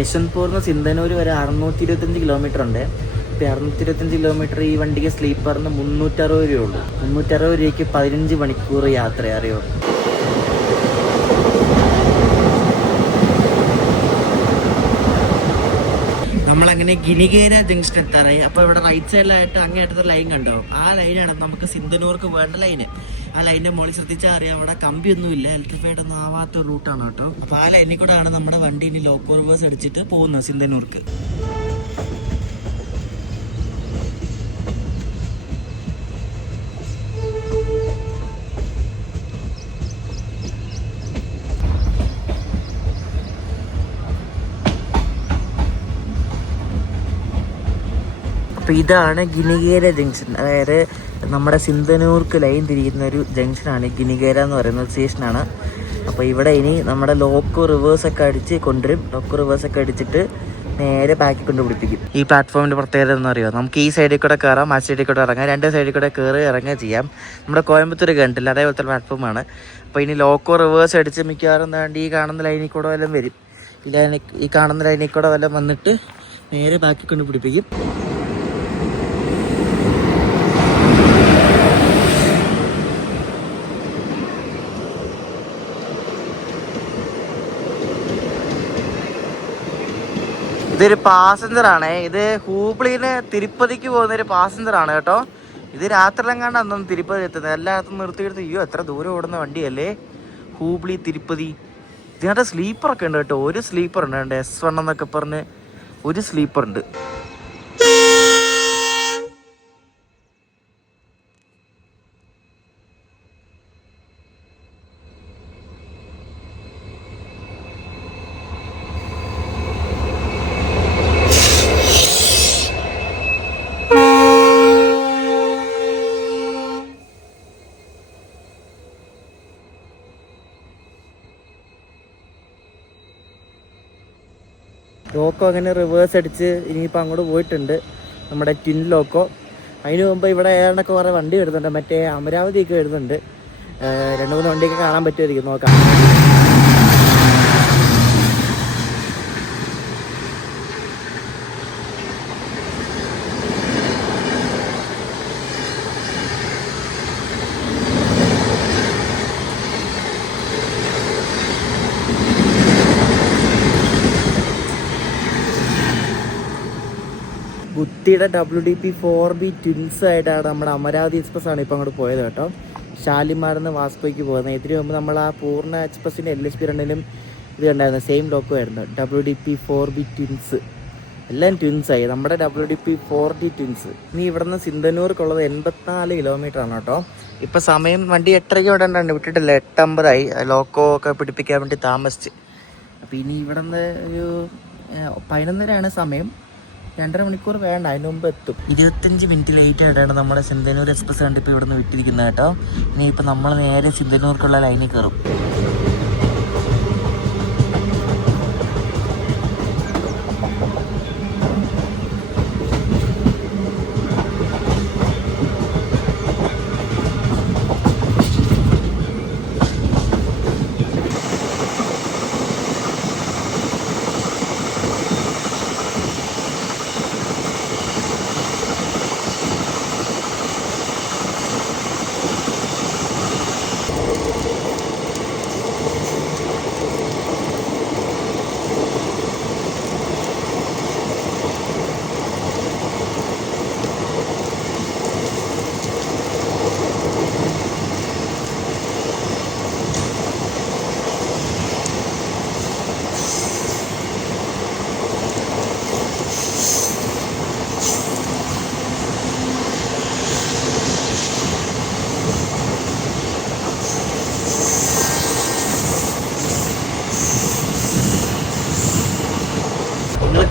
യശ്വന്ത്പൂരിൽ സിന്ധനൂർ വരെ 625 കിലോമീറ്റർ ഉണ്ട്. ഇപ്പോൾ 625 കിലോമീറ്റർ ഈ വണ്ടിക്ക് സ്ലീപ്പറിന് 360 രൂപയുള്ളൂ. 360 രൂപയ്ക്ക് 15 മണിക്കൂർ യാത്ര അറിയോ. നമ്മളങ്ങനെ ഗിനിഗേര ജംഗ്ഷൻ എത്താറായി. അപ്പോൾ ഇവിടെ റൈറ്റ് സൈഡിലായിട്ട് അങ്ങേറ്റത്തെ ലൈൻ കണ്ടോ, ആ ലൈനാണ് നമുക്ക് സിന്ധനൂർക്ക് വേണ്ട ലൈന്. ആ ലൈനിൻ്റെ മുകളിൽ ശ്രദ്ധിച്ചാൽ അറിയാം, അവിടെ കമ്പിയൊന്നുമില്ല, ഇലക്ട്രിഫൈഡ് ഒന്നും ആവാത്ത ഒരു റൂട്ടാണ് കേട്ടോ. അപ്പോൾ ആ ലൈനിൽ കൂടെ ആണ് നമ്മുടെ വണ്ടി ഇനി ലോക്കോ റിവേഴ്സ് അടിച്ചിട്ട് പോകുന്നത് സിന്ധനൂർക്ക്. അപ്പോൾ ഇതാണ് ഗിനിഗേര ജംഗ്ഷൻ. അതായത് നമ്മുടെ സിന്ധനൂർക്ക് ലൈൻ തിരിക്കുന്ന ഒരു ജംഗ്ഷനാണ് ഗിനിഗേര എന്ന് പറയുന്ന സ്റ്റേഷനാണ്. അപ്പോൾ ഇവിടെ ഇനി നമ്മുടെ ലോക്കോ റിവേഴ്സൊക്കെ അടിച്ച് കൊണ്ടുവരും. ലോക്കോ റിവേഴ്സൊക്കെ അടിച്ചിട്ട് നേരെ ബാക്കി കൊണ്ട് പിടിപ്പിക്കും. ഈ പ്ലാറ്റ്ഫോമിൻ്റെ പ്രത്യേകത എന്ന് പറയുമോ, നമുക്ക് ഈ സൈഡിൽ കൂടെ കയറാം, ആ സൈഡിൽ കൂടെ ഇറങ്ങാം, 2 സൈഡിൽ കൂടെ കയറി ഇറങ്ങുക ചെയ്യാം. നമ്മുടെ കോയമ്പത്തൂർ കണ്ടില്ല, അതേപോലത്തെ പ്ലാറ്റ്ഫോമാണ്. അപ്പോൾ ഇനി ലോക്കോ റിവേഴ്സ് അടിച്ച് മിക്കവാറും ഈ കാണുന്ന ലൈനിൽ കൂടെ വല്ലതും വരും. ഈ കാണുന്ന ലൈനിൽ കൂടെ വല്ലതും വന്നിട്ട് നേരെ ബാക്കി കൊണ്ട് പിടിപ്പിക്കും. ഇതൊരു പാസഞ്ചറാണ്. ഇത് ഹൂബ്ലിന്ന് തിരുപ്പതിക്ക് പോകുന്നൊരു പാസഞ്ചറാണ് കേട്ടോ. ഇത് രാത്രിയിലെങ്ങാണ്ട് അന്നൊന്നും തിരുപ്പതി എത്തുന്നത്. എല്ലായിടത്തും നിർത്തിയെടുത്ത് അയ്യോ എത്ര ദൂരം ഓടുന്ന വണ്ടിയല്ലേ ഹൂബ്ലി തിരുപ്പതി. ഇതിനകത്ത് സ്ലീപ്പറൊക്കെ ഉണ്ട് കേട്ടോ. ഒരു സ്ലീപ്പർ ഉണ്ട്, S1 എന്നൊക്കെ പറഞ്ഞ് ഒരു സ്ലീപ്പർ ഉണ്ട്. ലോക്കോ അങ്ങനെ റിവേഴ്സ് അടിച്ച് ഇനിയിപ്പോൾ അങ്ങോട്ട് പോയിട്ടുണ്ട്, നമ്മുടെ ട്വിൻ ലോക്കോ. അതിന് മുമ്പ് ഇവിടെ ഏതാണ്ടൊക്കെ കുറേ വണ്ടി വരുന്നുണ്ട്, മറ്റേ അമരാവതിയൊക്കെ വരുന്നുണ്ട്. 2-3 വണ്ടിയൊക്കെ കാണാൻ പറ്റുമായിരിക്കും, നോക്കാം. ഗുത്തിയുടെ WDP 4B ട്വിൻസ് ആയിട്ടാണ് നമ്മുടെ അമരാവതി എക്സ്പ്രസ് ആണ് ഇപ്പം അങ്ങോട്ട് പോയത് കേട്ടോ. ഷാലിമാർന്ന് വാസ്കോയ്ക്ക് പോകുന്നത്. ഇതിന് മുമ്പ് നമ്മൾ ആ പൂർണ്ണ എക്സ്പ്രസിൻ്റെ LSP 2-ലും ഇത് കണ്ടായിരുന്നു, സെയിം ലോക്കും ആയിരുന്നു. WDP 4B ട്വിൻസ്, എല്ലാം ട്വിൻസായി, നമ്മുടെ WDP 4D ട്വിൻസ്. ഇനി ഇവിടെ നിന്ന് സിന്ധനൂർക്കുള്ളത് 84 കിലോമീറ്റർ ആണ് കേട്ടോ. ഇപ്പം സമയം വണ്ടി 8:30 വിടേണ്ടതാണ്, വിട്ടിട്ടില്ല, 8:50 ലോക്കോ ഒക്കെ പിടിപ്പിക്കാൻ വേണ്ടി താമസിച്ച്. അപ്പോൾ ഇനി ഇവിടെ നിന്ന് ഒരു 11:30 സമയം, 2.5 മണിക്കൂർ വേണ്ട, അതിന് മുമ്പ് എത്തും. 25 മിനിറ്റ് ലേറ്റ് ആയിട്ടാണ് നമ്മുടെ സിന്ധനൂർ എക്സ്പ്രസ് കണ്ട് ഇപ്പോൾ ഇവിടെ നിന്ന് വിട്ടിരിക്കുന്നത് കേട്ടോ. ഇനിയിപ്പോൾ നമ്മൾ നേരെ സിന്ധനൂർക്കുള്ള ലൈനിൽ കയറും.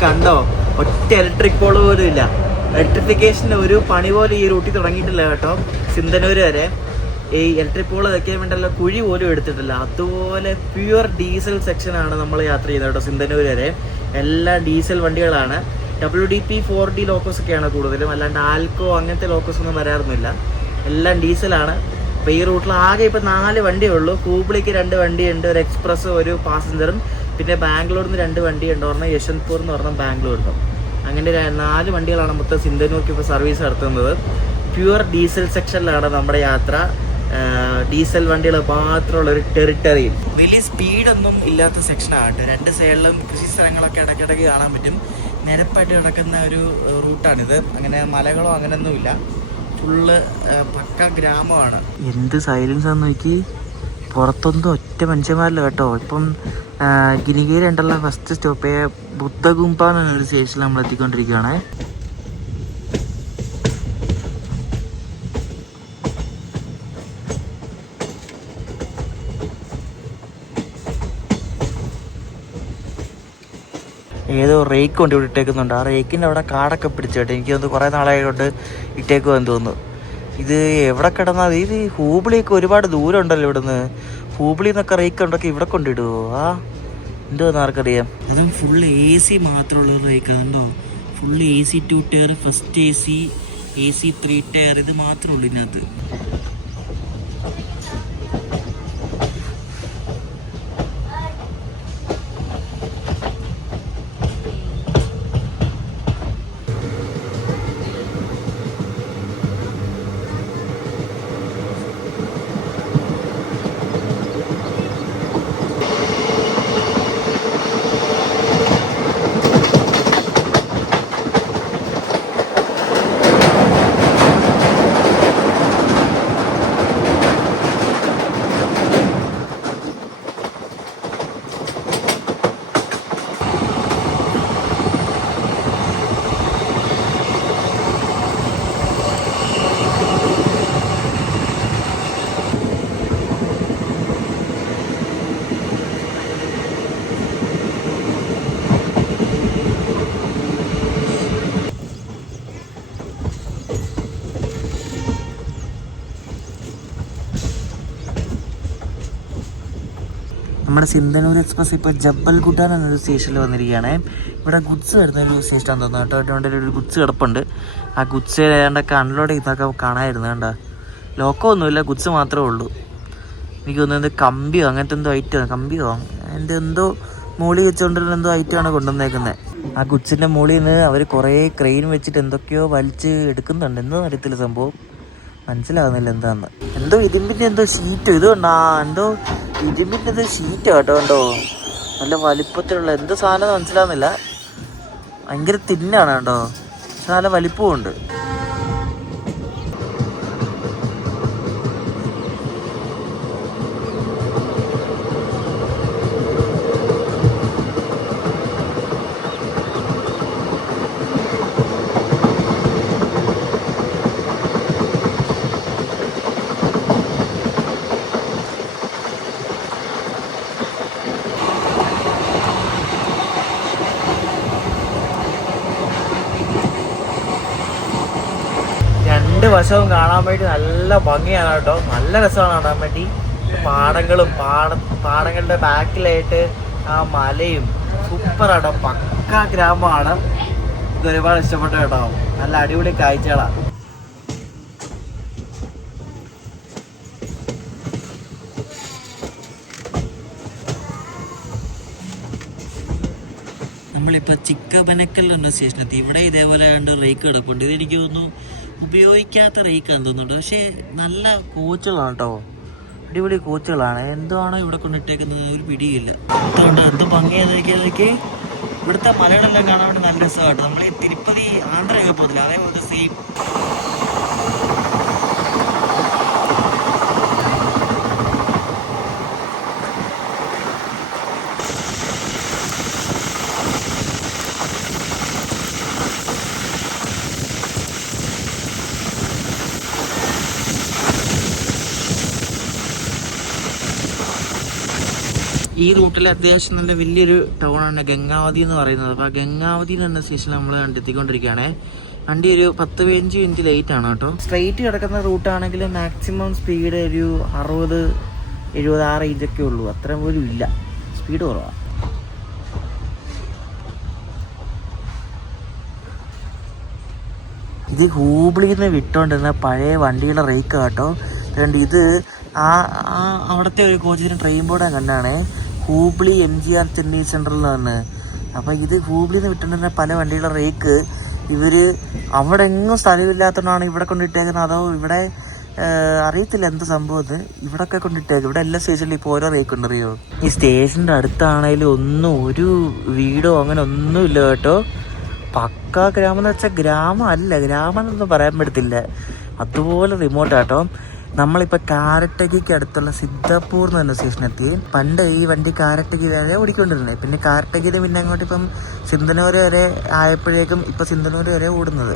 കണ്ടോ, ഒറ്റ ഇലക്ട്രിക് പോൾ പോലും ഇല്ല. ഇലക്ട്രിഫിക്കേഷൻ്റെ ഒരു പണി പോലും ഈ റൂട്ടിൽ തുടങ്ങിയിട്ടില്ല കേട്ടോ. സിന്ധനൂർ വരെ ഈ ഇലക്ട്രിക് പോൾ വെക്കാൻ വേണ്ടിയുള്ള കുഴി പോലും എടുത്തിട്ടില്ല. അതുപോലെ പ്യുവർ ഡീസൽ സെക്ഷനാണ് നമ്മൾ യാത്ര ചെയ്യുന്നത് കേട്ടോ. സിന്ധനൂർ വരെ എല്ലാം ഡീസൽ വണ്ടികളാണ്. WDP 4D ലോക്കോസ് ഒക്കെയാണ് കൂടുതലും, അല്ലാണ്ട് ആൽക്കോ അങ്ങനത്തെ ലോക്കോസ് ഒന്നും വരാറൊന്നുമില്ല, എല്ലാം ഡീസലാണ്. അപ്പോൾ ഈ റൂട്ടിൽ ആകെ ഇപ്പോൾ 4 വണ്ടിയേ ഉള്ളൂ. ഹൂബ്ലിക്ക് 2 വണ്ടിയുണ്ട്, ഒരു എക്സ്പ്രസ്, ഒരു പാസഞ്ചറും, പിന്നെ ബാംഗ്ലൂരിൽ നിന്ന് 2 വണ്ടിയുണ്ട്, ഒരെണ്ണം യശ്വന്ത്പൂർ എന്ന് പറഞ്ഞാൽ ബാംഗ്ലൂരിലും. അങ്ങനെ 4 വണ്ടികളാണ് മൊത്തം സിന്ധനൂർക്ക് ഇപ്പോൾ സർവീസ് നടത്തുന്നത്. പ്യുവർ ഡീസൽ സെക്ഷനിലാണ് നമ്മുടെ യാത്ര. ഡീസൽ വണ്ടികൾ മാത്രമുള്ള ഒരു ടെറിട്ടറിയിൽ വലിയ സ്പീഡൊന്നും ഇല്ലാത്ത സെക്ഷനാകട്ടെ. 2 സൈഡിലും കൃഷി സ്ഥലങ്ങളൊക്കെ ഇടയ്ക്കിടയ്ക്ക് കാണാൻ പറ്റും. നിരപ്പായിട്ട് കിടക്കുന്ന ഒരു റൂട്ടാണിത്. അങ്ങനെ മലകളോ അങ്ങനെയൊന്നുമില്ല, ഫുള്ള് പക്ക ഗ്രാമമാണ്. എന്ത് സൈലൻസ് ആണെന്ന് നോക്കി, പുറത്തൊന്നും ഒറ്റ മനുഷ്യന്മാരില്ല കേട്ടോ. ഇപ്പം ഗിനിഗേരി ഉണ്ടല്ലോ ഫസ്റ്റ് സ്റ്റോപ്പ്, ബുദ്ധഗുംപ എന്നൊരു സ്റ്റേഷനിൽ നമ്മൾ എത്തിക്കൊണ്ടിരിക്കുകയാണ്. ഏതോ റേക്ക് കൊണ്ട് ഇവിടെ ഇട്ടേക്കുന്നുണ്ട്. ആ റേക്കിൻ്റെ അവിടെ കാടൊക്കെ പിടിച്ചോട്ടെ. എനിക്കൊന്ന് കുറേ നാളായതുകൊണ്ട് ഇട്ടേക്കുമെന്ന് തോന്നുന്നു. ഇത് എവിടെ കിടന്നാൽ, ഇത് ഹൂബ്ലിയൊക്കെ ഒരുപാട് ദൂരം ഉണ്ടല്ലോ ഇവിടുന്ന്. ഹൂബ്ലി എന്നൊക്കെ റേക്ക് ഉണ്ടൊക്കെ ഇവിടെ കൊണ്ടിടുമോ? എന്തോന്ന് ആർക്കറിയാം. അതും ഫുൾ AC മാത്രമുള്ള റേക്ക് കണ്ടോ. Full AC 2 tier, first AC 3 tier, ഇത് മാത്രമേ ഉള്ളൂ ഇതിനകത്ത്. നമ്മുടെ സിന്ധനൂർ എക്സ്പ്രസ് ഇപ്പോൾ ജബൽഗുഡാൻ എന്നൊരു സ്റ്റേഷനിൽ വന്നിരിക്കുകയാണ്. ഇവിടെ ഗുഡ്സ് വരുന്നൊരു സ്റ്റേഷനാണെന്ന് തോന്നുന്നു കേട്ടോ. അതുകൊണ്ട് ഒരു ഗുഡ്സ് കിടപ്പുണ്ട്. ആ ഗുഡ്സ് ഏതാണ്ടൊക്കെ അൺലോഡ് ചെയ്യുന്നതൊക്കെ കാണാമായിരുന്നു. കണ്ട ലോക്കോ ഒന്നുമില്ല, ഗുഡ്സ് മാത്രമേ ഉള്ളൂ. എനിക്ക് തോന്നുന്നത് കമ്പിയോ അങ്ങനത്തെ എന്തോ ഐറ്റമാണ്, കമ്പിയോ അതിൻ്റെ എന്തോ മോളി വെച്ചുകൊണ്ടിരുന്ന എന്തോ ഐറ്റമാണ് കൊണ്ടുവന്നേക്കുന്നത്. ആ ഗുഡ്സിൻ്റെ മുകളിൽ നിന്ന് അവർ കുറേ ക്രെയിൻ വെച്ചിട്ട് എന്തൊക്കെയോ വലിച്ച് എടുക്കുന്നുണ്ട്, എന്തോ അറിയത്തില്ല സംഭവം, മനസ്സിലാകുന്നില്ല എന്താന്ന്. എന്തോ ഇരുമ്പിൻ്റെ എന്തോ ഷീറ്റോ ഇത് കണ്ടോ, എന്തോ ഇരുമ്പിൻ്റെ എന്തോ ഷീറ്റോ കേട്ടോ, കണ്ടോ നല്ല വലിപ്പത്തിലുള്ള എന്തോ സാധനം മനസ്സിലാകുന്നില്ല. ഭയങ്കര തിന്നാണ് കേട്ടോ, പക്ഷെ നല്ല വലിപ്പവും ഉണ്ട്. രണ്ട് വശവും കാണാൻ വേണ്ടി നല്ല ഭംഗിയാണ് കേട്ടോ, നല്ല രസമാണ് കാണാൻ വേണ്ടി. പാടങ്ങളും പാടങ്ങളുടെ ബാക്കിലായിട്ട് ആ മലയും സൂപ്പറാട്ടോ, പക്കാ ഗ്രാമമാണ്. ഇത് ഒരുപാട് ഇഷ്ടപ്പെട്ടു കേട്ടോ, നല്ല അടിപൊളി കാഴ്ചകളാണ്. നമ്മളിപ്പോൾ ചിക്കബനക്കൽ എന്ന സ്റ്റേഷനെത്തി. ഇവിടെ ഇതേപോലെ രണ്ട് റേക്ക് കിടപ്പുണ്ട്. ഇതെനിക്ക് തോന്നുന്നു ഉപയോഗിക്കാത്ത റേക്കാന്ന് തോന്നുന്നുണ്ട്, പക്ഷേ നല്ല കോച്ചുകളാണ് കേട്ടോ, അടിപൊളി കോച്ചുകളാണ്. എന്താണോ ഇവിടെ കൊണ്ടിട്ടേക്കുന്നത് ഒരു പിടിയില്ല. എന്ത് ഭംഗിയാതൊക്കെ ഇവിടുത്തെ മലകളെല്ലാം കാണാൻ വേണ്ടി നല്ല രസമാട്ടോ. നമ്മൾ ഈ തിരുപ്പതി ആന്ധ്രയൊക്കെ പോകത്തില്ല, അതേപോലത്തെ സെയിം. ഈ റൂട്ടിൽ അത്യാവശ്യം നല്ല വലിയൊരു ടൗണാണ് ഗംഗാവതി എന്ന് പറയുന്നത്. അപ്പോൾ ആ ഗംഗാവതി എന്ന സ്റ്റേഷനിൽ നമ്മൾ കണ്ടെത്തിക്കൊണ്ടിരിക്കുകയാണ്. വണ്ടി ഒരു 10-15 മിനിറ്റ് ലേറ്റ് ആണ് കേട്ടോ. സ്ട്രെയിറ്റ് കിടക്കുന്ന റൂട്ടാണെങ്കിൽ മാക്സിമം സ്പീഡ് ഒരു 60-70 ആ റേഞ്ചൊക്കെ ഉള്ളൂ, അത്രയും പോലും ഇല്ല, സ്പീഡ് കുറവാണ്. ഇത് ഹൂബ്ലിയിൽ നിന്ന് വിട്ടോണ്ടിരുന്ന പഴയ വണ്ടിയുടെ റേക്ക് കേട്ടോ. അതുകൊണ്ട് ഇത് അവിടുത്തെ ഒരു കോച്ചിന് ട്രെയിൻ ബോർഡ് കണ്ടാണ്, ഹൂബ്ലി MGR ചെന്നൈ സെൻട്രൽ എന്ന്. അപ്പോൾ ഇത് ഹൂബ്ലിയിൽ നിന്ന് വിട്ടുകൊണ്ടിരുന്ന പല വണ്ടികളുടെ റേക്ക് ഇവർ അവിടെ എങ്ങും സ്ഥലമില്ലാത്തതുകൊണ്ടാണ് ഇവിടെ കൊണ്ടിട്ടേക്കുന്നത്, അതോ ഇവിടെ അറിയത്തില്ല എന്ത് സംഭവം. ഇവിടെയൊക്കെ കൊണ്ടിട്ടേക്കും, ഇവിടെ എല്ലാ സ്റ്റേഷനിലും ഇപ്പോൾ ഓരോ റേക്ക് ഉണ്ടറിയോ. ഈ സ്റ്റേഷൻ്റെ അടുത്താണെങ്കിലും ഒന്നും ഒരു വീടോ അങ്ങനെ ഒന്നുമില്ല കേട്ടോ. പക്കാ ഗ്രാമം എന്ന് വെച്ചാൽ ഗ്രാമം അല്ല, ഗ്രാമം എന്നൊന്നും പറയാൻ പറ്റത്തില്ല, അതുപോലെ റിമോട്ടാട്ടോ. നമ്മളിപ്പോൾ കാരട്ടകിക്ക് അടുത്തുള്ള സിദ്ധാപൂർ എന്ന് പറഞ്ഞ സ്റ്റേഷനെത്തി. പണ്ട് ഈ വണ്ടി കാരട്ടകി വരെ ഓടിക്കൊണ്ടിരുന്നത്, പിന്നെ കാരട്ടകിയിൽ പിന്നെ അങ്ങോട്ട് ഇപ്പം സിന്ധനൂര് വരെ ആയപ്പോഴേക്കും ഇപ്പം സിന്ധനൂര് വരെ ഓടുന്നത്.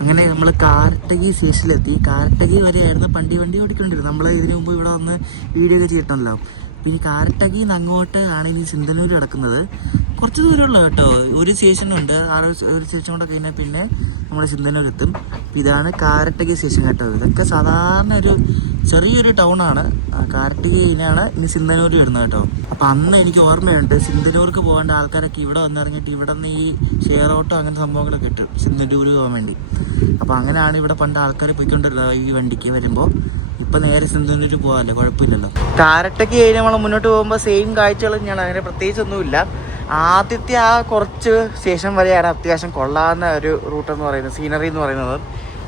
അങ്ങനെ നമ്മൾ കാരട്ടകി സ്റ്റേഷനിലെത്തി. കാരട്ടകി വരെയായിരുന്നു വണ്ടി ഓടിക്കൊണ്ടിരുന്നത്. നമ്മൾ ഇതിനു മുമ്പ് ഇവിടെ വന്ന് വീഡിയോ ഒക്കെ ചെയ്തിട്ടുണ്ടല്ലോ. പിന്നെ കാരട്ടകിയിൽ നിന്ന് അങ്ങോട്ട് ആണ് ഇനി സിന്ധനൂർ കിടക്കുന്നത്. കുറച്ച് ദൂരമുള്ളൂ കേട്ടോ, ഒരു സ്റ്റേഷനുണ്ട്, ഒരു സ്റ്റേഷൻ കൂടെ കഴിഞ്ഞാൽ പിന്നെ നമ്മൾ സിന്ധനൂരെത്തും. ഇതാണ് കാരട്ടകി സ്റ്റേഷൻ കേട്ടോ. ഇതൊക്കെ സാധാരണ ഒരു ചെറിയൊരു ടൗണാണ്. കാരട്ടകിയിലാണ് ഇനി സിന്ധനൂർ വരുന്നത് കേട്ടോ. അപ്പം അന്ന് എനിക്ക് ഓർമ്മയുണ്ട്, സിന്ധനൂർക്ക് പോകേണ്ട ആൾക്കാരൊക്കെ ഇവിടെ വന്നിറങ്ങിയിട്ട് ഇവിടെ നിന്ന് ഈ ഷെയർ ഓട്ടോ അങ്ങനത്തെ സംഭവങ്ങളൊക്കെ കിട്ടും സിന്ധനൂർ പോകാൻ വേണ്ടി. അപ്പം അങ്ങനെയാണ് ഇവിടെ പണ്ട് ആൾക്കാർ പോയിക്കൊണ്ടിരുന്നത് ഈ വണ്ടിക്ക് വരുമ്പോൾ. ഇപ്പം നേരെ സിന്ധനൂർ പോകാമല്ലോ, കുഴപ്പമില്ലല്ലോ. കാരട്ടക്ക് കഴിഞ്ഞ് നമ്മൾ മുന്നോട്ട് പോകുമ്പോൾ സെയിം കാഴ്ചകൾ തന്നെയാണ്, അങ്ങനെ പ്രത്യേകിച്ചൊന്നുമില്ല. ആദ്യത്തെ ആ കുറച്ച് സ്റ്റേഷൻ വരെയാണ് അത്യാവശ്യം കൊള്ളാവുന്ന ഒരു റൂട്ടെന്ന് പറയുന്നത്, സീനറി എന്ന് പറയുന്നത്.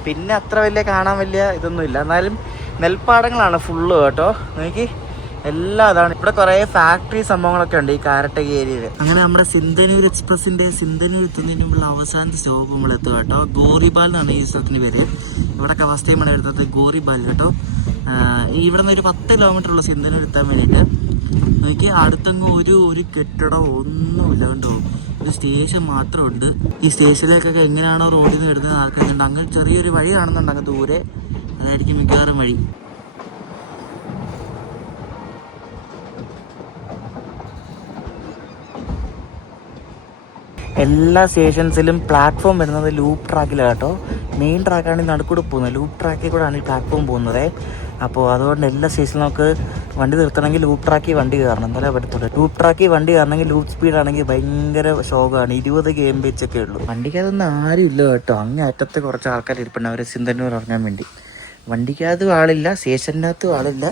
പിന്നെ അത്ര വലിയ കാണാൻ വലിയ ഇതൊന്നുമില്ല, എന്നാലും നെൽപ്പാടങ്ങളാണ് ഫുള്ള് കേട്ടോ. നോക്കി എല്ലാം അതാണ്. ഇവിടെ കുറേ ഫാക്ടറി സംഭവങ്ങളൊക്കെ ഉണ്ട് ഈ കാരട്ടകി ഏരിയയിൽ. അങ്ങനെ നമ്മുടെ സിന്ധനൂർ എക്സ്പ്രസിൻ്റെ സിന്ധനൂർ എത്തുന്നതിന് മുമ്പുള്ള അവസാനത്തെ സ്റ്റോപ്പ് നമ്മൾ എത്തുക കേട്ടോ. ഗോറിബാൽ എന്നാണ് ഈ സ്ഥലത്തിന് പേര്. ഇവിടെയൊക്കെ ഫസ്റ്റ് ടൈമാണ് എടുത്തത് ഗോറിബാൽ കേട്ടോ. ഇവിടെ നിന്ന് ഒരു 10 കിലോമീറ്റർ ഉള്ള സിന്ധനൂർ എത്താൻ വേണ്ടിയിട്ട്. നോക്കി അടുത്തെങ്ങും ഒരു കെട്ടിടമോ ഒന്നുമില്ല കണ്ടോ, ഒരു സ്റ്റേഷൻ മാത്രമുണ്ട്. ഈ സ്റ്റേഷനിലേക്കൊക്കെ എങ്ങനെയാണോ റോഡിൽ നിന്ന് എടുക്കുന്നത് ആൾക്കാരുണ്ട്. അങ്ങനെ ചെറിയൊരു വഴി കാണുന്നുണ്ട് അങ്ങ് ദൂരെ, അതായിരിക്കും മിക്കവാറും വഴി. എല്ലാ സ്റ്റേഷൻസിലും പ്ലാറ്റ്ഫോം വരുന്നത് ലൂപ്പ് ട്രാക്കിലാണ് കേട്ടോ. മെയിൻ ട്രാക്കാണ് ഈ നടുക്കൂടെ പോകുന്നത്, ലൂപ്പ് ട്രാക്കിൽ കൂടെയാണ് ഈ പ്ലാറ്റ്ഫോം പോകുന്നത്. അപ്പോൾ അതുകൊണ്ട് എല്ലാ സ്റ്റേഷനിലും നമുക്ക് വണ്ടി നിർത്തണമെങ്കിൽ ലൂപ്പ് ട്രാക്കിൽ വണ്ടി കയറണം, എന്നാലേ പറ്റത്തുള്ളൂ. ലൂപ്പ് ട്രാക്കിൽ വണ്ടി കയറണമെങ്കിൽ ലൂപ്പ് സ്പീഡാണെങ്കിൽ ഭയങ്കര ശോകമാണ്, 20 km/h ഒക്കെ ഉള്ളൂ. വണ്ടിക്കകത്തൊന്നും ആരും ഇല്ല കേട്ടോ, അങ്ങേ അറ്റത്ത് കുറച്ച് ആൾക്കാർ ഇരിപ്പുണ്ട്, അവർ സിന്ധന്നൂർ ഇറങ്ങാൻ വേണ്ടി. വണ്ടിക്കകത്തും ആളില്ല, സ്റ്റേഷനകത്തും ആളില്ല,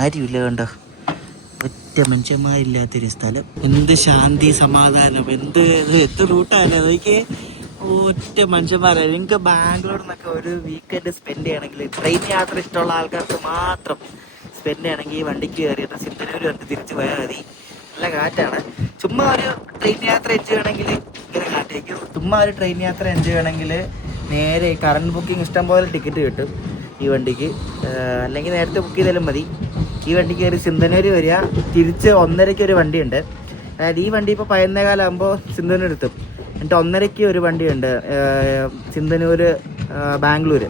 ആരുമില്ല കണ്ടോ, ഒറ്റ മനുഷ്യന്മാരില്ലാത്തൊരു സ്ഥലം. എന്ത് ശാന്തി സമാധാനം, എന്ത് റൂട്ടാണ് അതൊക്കെ, ഒറ്റ മനുഷ്യന്മാരാണ്. നിങ്ങൾക്ക് ബാംഗ്ലൂരിൽ നിന്നൊക്കെ ഒരു വീക്കെൻഡ് സ്പെൻഡ് ചെയ്യണമെങ്കിൽ, ട്രെയിൻ യാത്ര ഇഷ്ടമുള്ള ആൾക്കാർക്ക് മാത്രം സ്പെൻഡ് ചെയ്യണമെങ്കിൽ ഈ വണ്ടിക്ക് കയറിയിട്ട് സിന്ധന്നൂർ വന്ന് തിരിച്ച് പോയാൽ മതി. നല്ല കാറ്റാണ്. ചുമ്മാ ഒരു ട്രെയിൻ യാത്ര എൻജോയ് ചെയ്യണമെങ്കിൽ ഇങ്ങനെ കാറ്റേക്കും. ചുമ്മാ ഒരു ട്രെയിൻ യാത്ര എൻജോയ് ചെയ്യണമെങ്കിൽ നേരെ കറണ്ട് ബുക്കിംഗ് ഇഷ്ടം പോലെ ടിക്കറ്റ് കിട്ടും ഈ വണ്ടിക്ക്, അല്ലെങ്കിൽ നേരത്തെ ബുക്ക് ചെയ്താലും മതി. ഈ വണ്ടിക്ക് കയറി സിന്ധന്നൂർ വരിക, തിരിച്ച് 1:30 ഒരു വണ്ടിയുണ്ട്. അതായത് ഈ വണ്ടി ഇപ്പോൾ 11 ആകുമ്പോൾ സിന്ധന്നൂർ എത്തും. എന്നിട്ട് 1:30 ഒരു വണ്ടിയുണ്ട് സിന്ധന്നൂർ ബാംഗ്ലൂർ.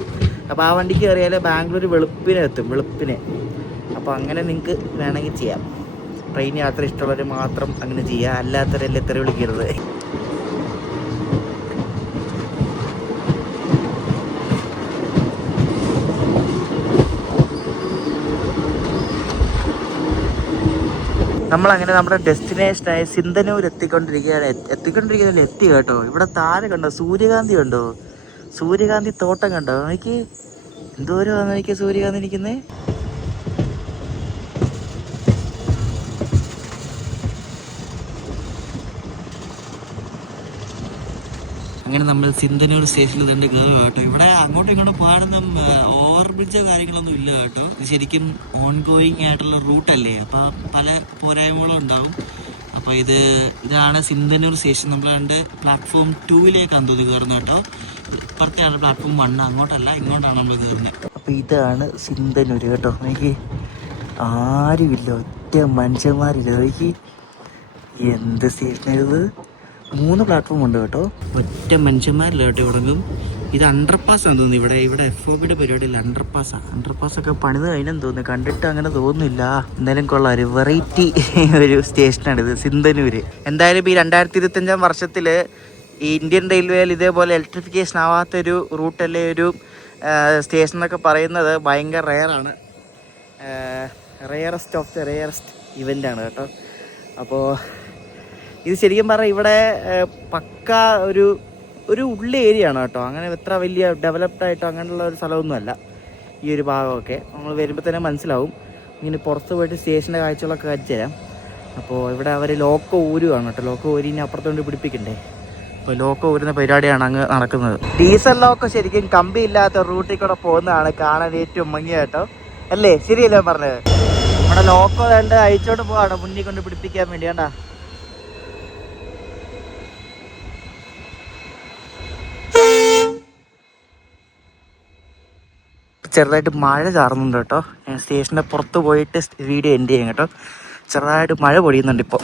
അപ്പോൾ ആ വണ്ടിക്ക് കയറിയാൽ ബാംഗ്ലൂർ വെളുപ്പിനെ എത്തും, വെളുപ്പിനെ. അപ്പോൾ അങ്ങനെ നിങ്ങൾക്ക് വേണമെങ്കിൽ ചെയ്യാം. ട്രെയിൻ യാത്ര ഇഷ്ടമുള്ളവർ മാത്രം അങ്ങനെ ചെയ്യുക, അല്ലാത്തവരെല്ലാം എത്ര വിളിക്കരുത്. നമ്മളങ്ങനെ നമ്മുടെ ഡെസ്റ്റിനേഷനായ സിന്ധന്നൂർ എത്തിക്കൊണ്ടിരിക്കുകയാണ്. എത്തി കേട്ടോ. ഇവിടെ താഴെ കണ്ടോ സൂര്യകാന്തി കണ്ടോ, സൂര്യകാന്തി തോട്ടം കണ്ടോ, എനിക്ക് എന്തോരം എനിക്ക് സൂര്യകാന്തി ഇരിക്കുന്നേ. അങ്ങനെ നമ്മൾ സിന്ധന്നൂർ സ്റ്റേഷനിൽ തന്നെ കയറുക കേട്ടോ. ഇവിടെ അങ്ങോട്ടും ഇങ്ങോട്ടും പോകാനൊന്നും ഓവർ ബ്രിഡ്ജോ കാര്യങ്ങളൊന്നും ഇല്ല കേട്ടോ. ഇത് ശരിക്കും ഓൺ ഗോയിങ് ആയിട്ടുള്ള റൂട്ടല്ലേ, അപ്പോൾ പല പോരായ്മകളും ഉണ്ടാവും. അപ്പോൾ ഇതാണ് സിന്ധന്നൂർ സ്റ്റേഷൻ. നമ്മളാണ്ട് പ്ലാറ്റ്ഫോം 2-ലേക്കാണ് തോന്നി കയറുന്നത് കേട്ടോ. ഇപ്പുറത്തെയാണ് പ്ലാറ്റ്ഫോം 1, അങ്ങോട്ടല്ല ഇങ്ങോട്ടാണ് നമ്മൾ കയറുന്നത്. അപ്പോൾ ഇതാണ് സിന്ധന്നൂർ കേട്ടോ. എനിക്ക് ആരുമില്ല, ഒറ്റ മനുഷ്യന്മാരില്ല. എനിക്ക് എന്ത് സ്റ്റേഷനായത്, 3 പ്ലാറ്റ്ഫോം ഉണ്ട് കേട്ടോ, ഒറ്റ മനുഷ്യന്മാരില്ല കേട്ടോ. ഇവിടെങ്കിലും ഇത് അണ്ടർപാസ്സാന്ന് തോന്നുന്നു. ഇവിടെ FOBയുടെ പരിപാടിയിൽ അണ്ടർപാസ്സൊക്കെ പണിത് കഴിഞ്ഞെന്ന് തോന്നുന്നു, കണ്ടിട്ട് അങ്ങനെ തോന്നുന്നില്ല. എന്തായാലും കൊള്ളാം, ഒരു വെറൈറ്റി ഒരു സ്റ്റേഷനാണിത് സിന്ധന്നൂർ. എന്തായാലും ഈ 2025 വർഷത്തിൽ ഈ ഇന്ത്യൻ റെയിൽവേയിൽ ഇതേപോലെ ഇലക്ട്രിഫിക്കേഷൻ ആവാത്തൊരു റൂട്ടല്ലേ ഒരു സ്റ്റേഷൻ എന്നൊക്കെ പറയുന്നത് ഭയങ്കര റെയറാണ്. റെയറസ്റ്റ് ഓഫ് ദ റെയറസ്റ്റ് ഇവൻ്റാണ് കേട്ടോ. അപ്പോൾ ഇത് ശരിക്കും പറഞ്ഞാൽ ഇവിടെ പക്ക ഒരു ഉള്ളി ഏരിയ ആണ് കേട്ടോ. അങ്ങനെ എത്ര വലിയ ഡെവലപ്ഡ് ആയിട്ടോ അങ്ങനെയുള്ള ഒരു സ്ഥലമൊന്നുമല്ല ഈ ഒരു ഭാഗമൊക്കെ. നമ്മൾ വരുമ്പോൾ തന്നെ മനസ്സിലാവും. ഇങ്ങനെ പുറത്ത് പോയിട്ട് സ്റ്റേഷൻ്റെ കാഴ്ചകളൊക്കെ കാണിച്ചു തരാം. അപ്പോൾ ഇവിടെ അവർ ലോക്കോ ഊരുവാണ് കേട്ടോ. ലോക്കോ ഊരിനെ അപ്പുറത്തോണ്ട് പിടിപ്പിക്കണ്ടേ, അപ്പോൾ ലോക്കോ ഊരുന്ന പരിപാടിയാണ് അങ്ങ് നടക്കുന്നത്. ഡീസൽ ലോക്കോ ശരിക്കും കമ്പി ഇല്ലാത്ത റൂട്ടിൽ കൂടെ പോകുന്നതാണ് കാണാൻ ഏറ്റവും ഭംഗി കേട്ടോ, അല്ലേ? ശരിയല്ലേ പറഞ്ഞത്? നമ്മുടെ ലോക്കോ വേണ്ട അയച്ചോണ്ട് പോവാണ് മുന്നിൽ കൊണ്ട് പിടിപ്പിക്കാൻ വേണ്ടി. വേണ്ട ചെറുതായിട്ട് മഴ ചാറുന്നുണ്ട് കേട്ടോ. ഞാൻ സ്റ്റേഷൻ്റെ പുറത്ത് പോയിട്ട് വീഡിയോ എൻഡ് ചെയ്യും കേട്ടോ. ചെറുതായിട്ട് മഴ പൊടിയുന്നുണ്ട് ഇപ്പോൾ.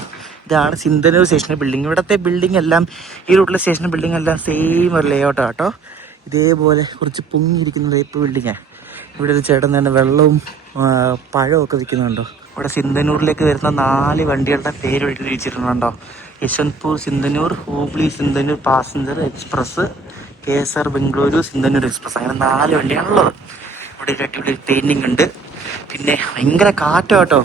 ഇതാണ് സിന്ധന്നൂർ സ്റ്റേഷൻ്റെ ബിൽഡിംഗ്. ഇവിടുത്തെ ബിൽഡിംഗ് എല്ലാം, ഈ റൂട്ടിലെ സ്റ്റേഷൻ്റെ ബിൽഡിംഗ് എല്ലാം സെയിം ഒരു ലേഔട്ടാണ് കേട്ടോ. ഇതേപോലെ കുറച്ച് പൊങ്ങിയിരിക്കുന്ന ടൈപ്പ് ബിൽഡിങ്ങാണ്. ഇവിടെ ഒരു ചേട്ടൻ തന്നെ വെള്ളവും പഴവും ഒക്കെ വിൽക്കുന്നുണ്ടോ. ഇവിടെ സിന്ധന്നൂരിലേക്ക് വരുന്ന 4 വണ്ടികളുടെ പേര് എഴുതി വെച്ചിട്ടുണ്ടോ. Yeshwantpur Sindhanur, Hubli Sindhanur passenger express, KSR Bengaluru Sindhanur express, അങ്ങനെ 4 വണ്ടിയാണുള്ളത്. ഇവിടെ ഒരു അടിപൊളി പെയിൻറ്റിങ് ഉണ്ട്. പിന്നെ ഭയങ്കര കാറ്റാ കേട്ടോ,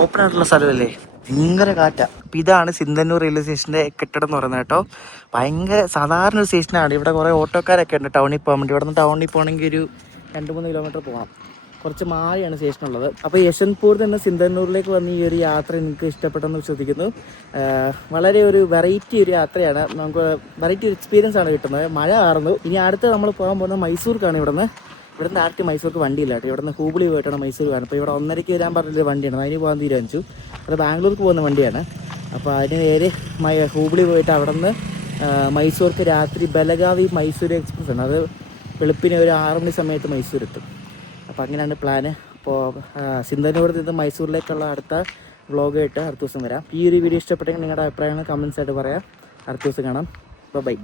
ഓപ്പൺ ആയിട്ടുള്ള സ്ഥലമല്ലേ, ഭയങ്കര കാറ്റാ. അപ്പം ഇതാണ് സിന്ധന്നൂർ റെയിൽവേ സ്റ്റേഷൻ്റെ കെട്ടിടം എന്ന് പറയുന്നത് കേട്ടോ. ഭയങ്കര സാധാരണ ഒരു സ്റ്റേഷനാണ്. ഇവിടെ കുറേ ഓട്ടോക്കാരൊക്കെ ഉണ്ട് ടൗണിൽ പോകാൻ വേണ്ടി. ഇവിടെ നിന്ന് ടൗണിൽ പോകണമെങ്കിൽ ഒരു 2-3 കിലോമീറ്റർ പോകാം. കുറച്ച് മാറിയാണ് സ്റ്റേഷനുള്ളത്. അപ്പോൾ യശ്വന്ത്പൂരിൽ നിന്ന് സിന്ധന്നൂരിലേക്ക് വന്ന് ഈ ഒരു യാത്ര നിങ്ങൾക്ക് ഇഷ്ടപ്പെട്ടെന്ന് വിശ്വസിക്കുന്നു. വളരെ ഒരു വെറൈറ്റി ഒരു യാത്രയാണ്. നമുക്ക് വെറൈറ്റി ഒരു എക്സ്പീരിയൻസ് ആണ് കിട്ടുന്നത്. മഴ ആറുന്നു. ഇനി അടുത്ത് നമ്മൾ പോകാൻ പോകുന്നത് മൈസൂർക്കാണ്. ഇവിടുന്ന് ആർക്ക് മൈസൂർക്ക് വണ്ടിയില്ല കേട്ടോ. ഇവിടുന്ന് ഹൂബ്ലി പോയിട്ടാണ് മൈസൂർ കാണുന്നത്. അപ്പോൾ ഇവിടെ 1:30 വരാൻ പറഞ്ഞൊരു വണ്ടിയാണ്, അതിന് പോകാൻ തീരുമാനിച്ചു. അത് ബാംഗ്ലൂർക്ക് പോകുന്ന വണ്ടിയാണ്. അപ്പോൾ അതിന് നേരെ ഹൂബ്ലി പോയിട്ട് അവിടെ നിന്ന് മൈസൂർക്ക് രാത്രി ബലഗാവി മൈസൂർ എക്സ്പ്രസ് ആണ്. അത് വെളുപ്പിന് ഒരു 6 മണി സമയത്ത് മൈസൂർ എത്തും. അപ്പോൾ അങ്ങനെയാണ് പ്ലാന്. അപ്പോൾ സിന്ധന്നൂരിൽ നിന്ന് മൈസൂരിലേക്കുള്ള അടുത്ത വ്ളോഗായിട്ട് അടുത്ത ദിവസം വരാം. ഈ ഒരു വീഡിയോ ഇഷ്ടപ്പെട്ടെങ്കിൽ നിങ്ങളുടെ അഭിപ്രായങ്ങൾ കമൻസ് ആയിട്ട് പറയാം. അടുത്ത ദിവസം കാണാം. ബൈ.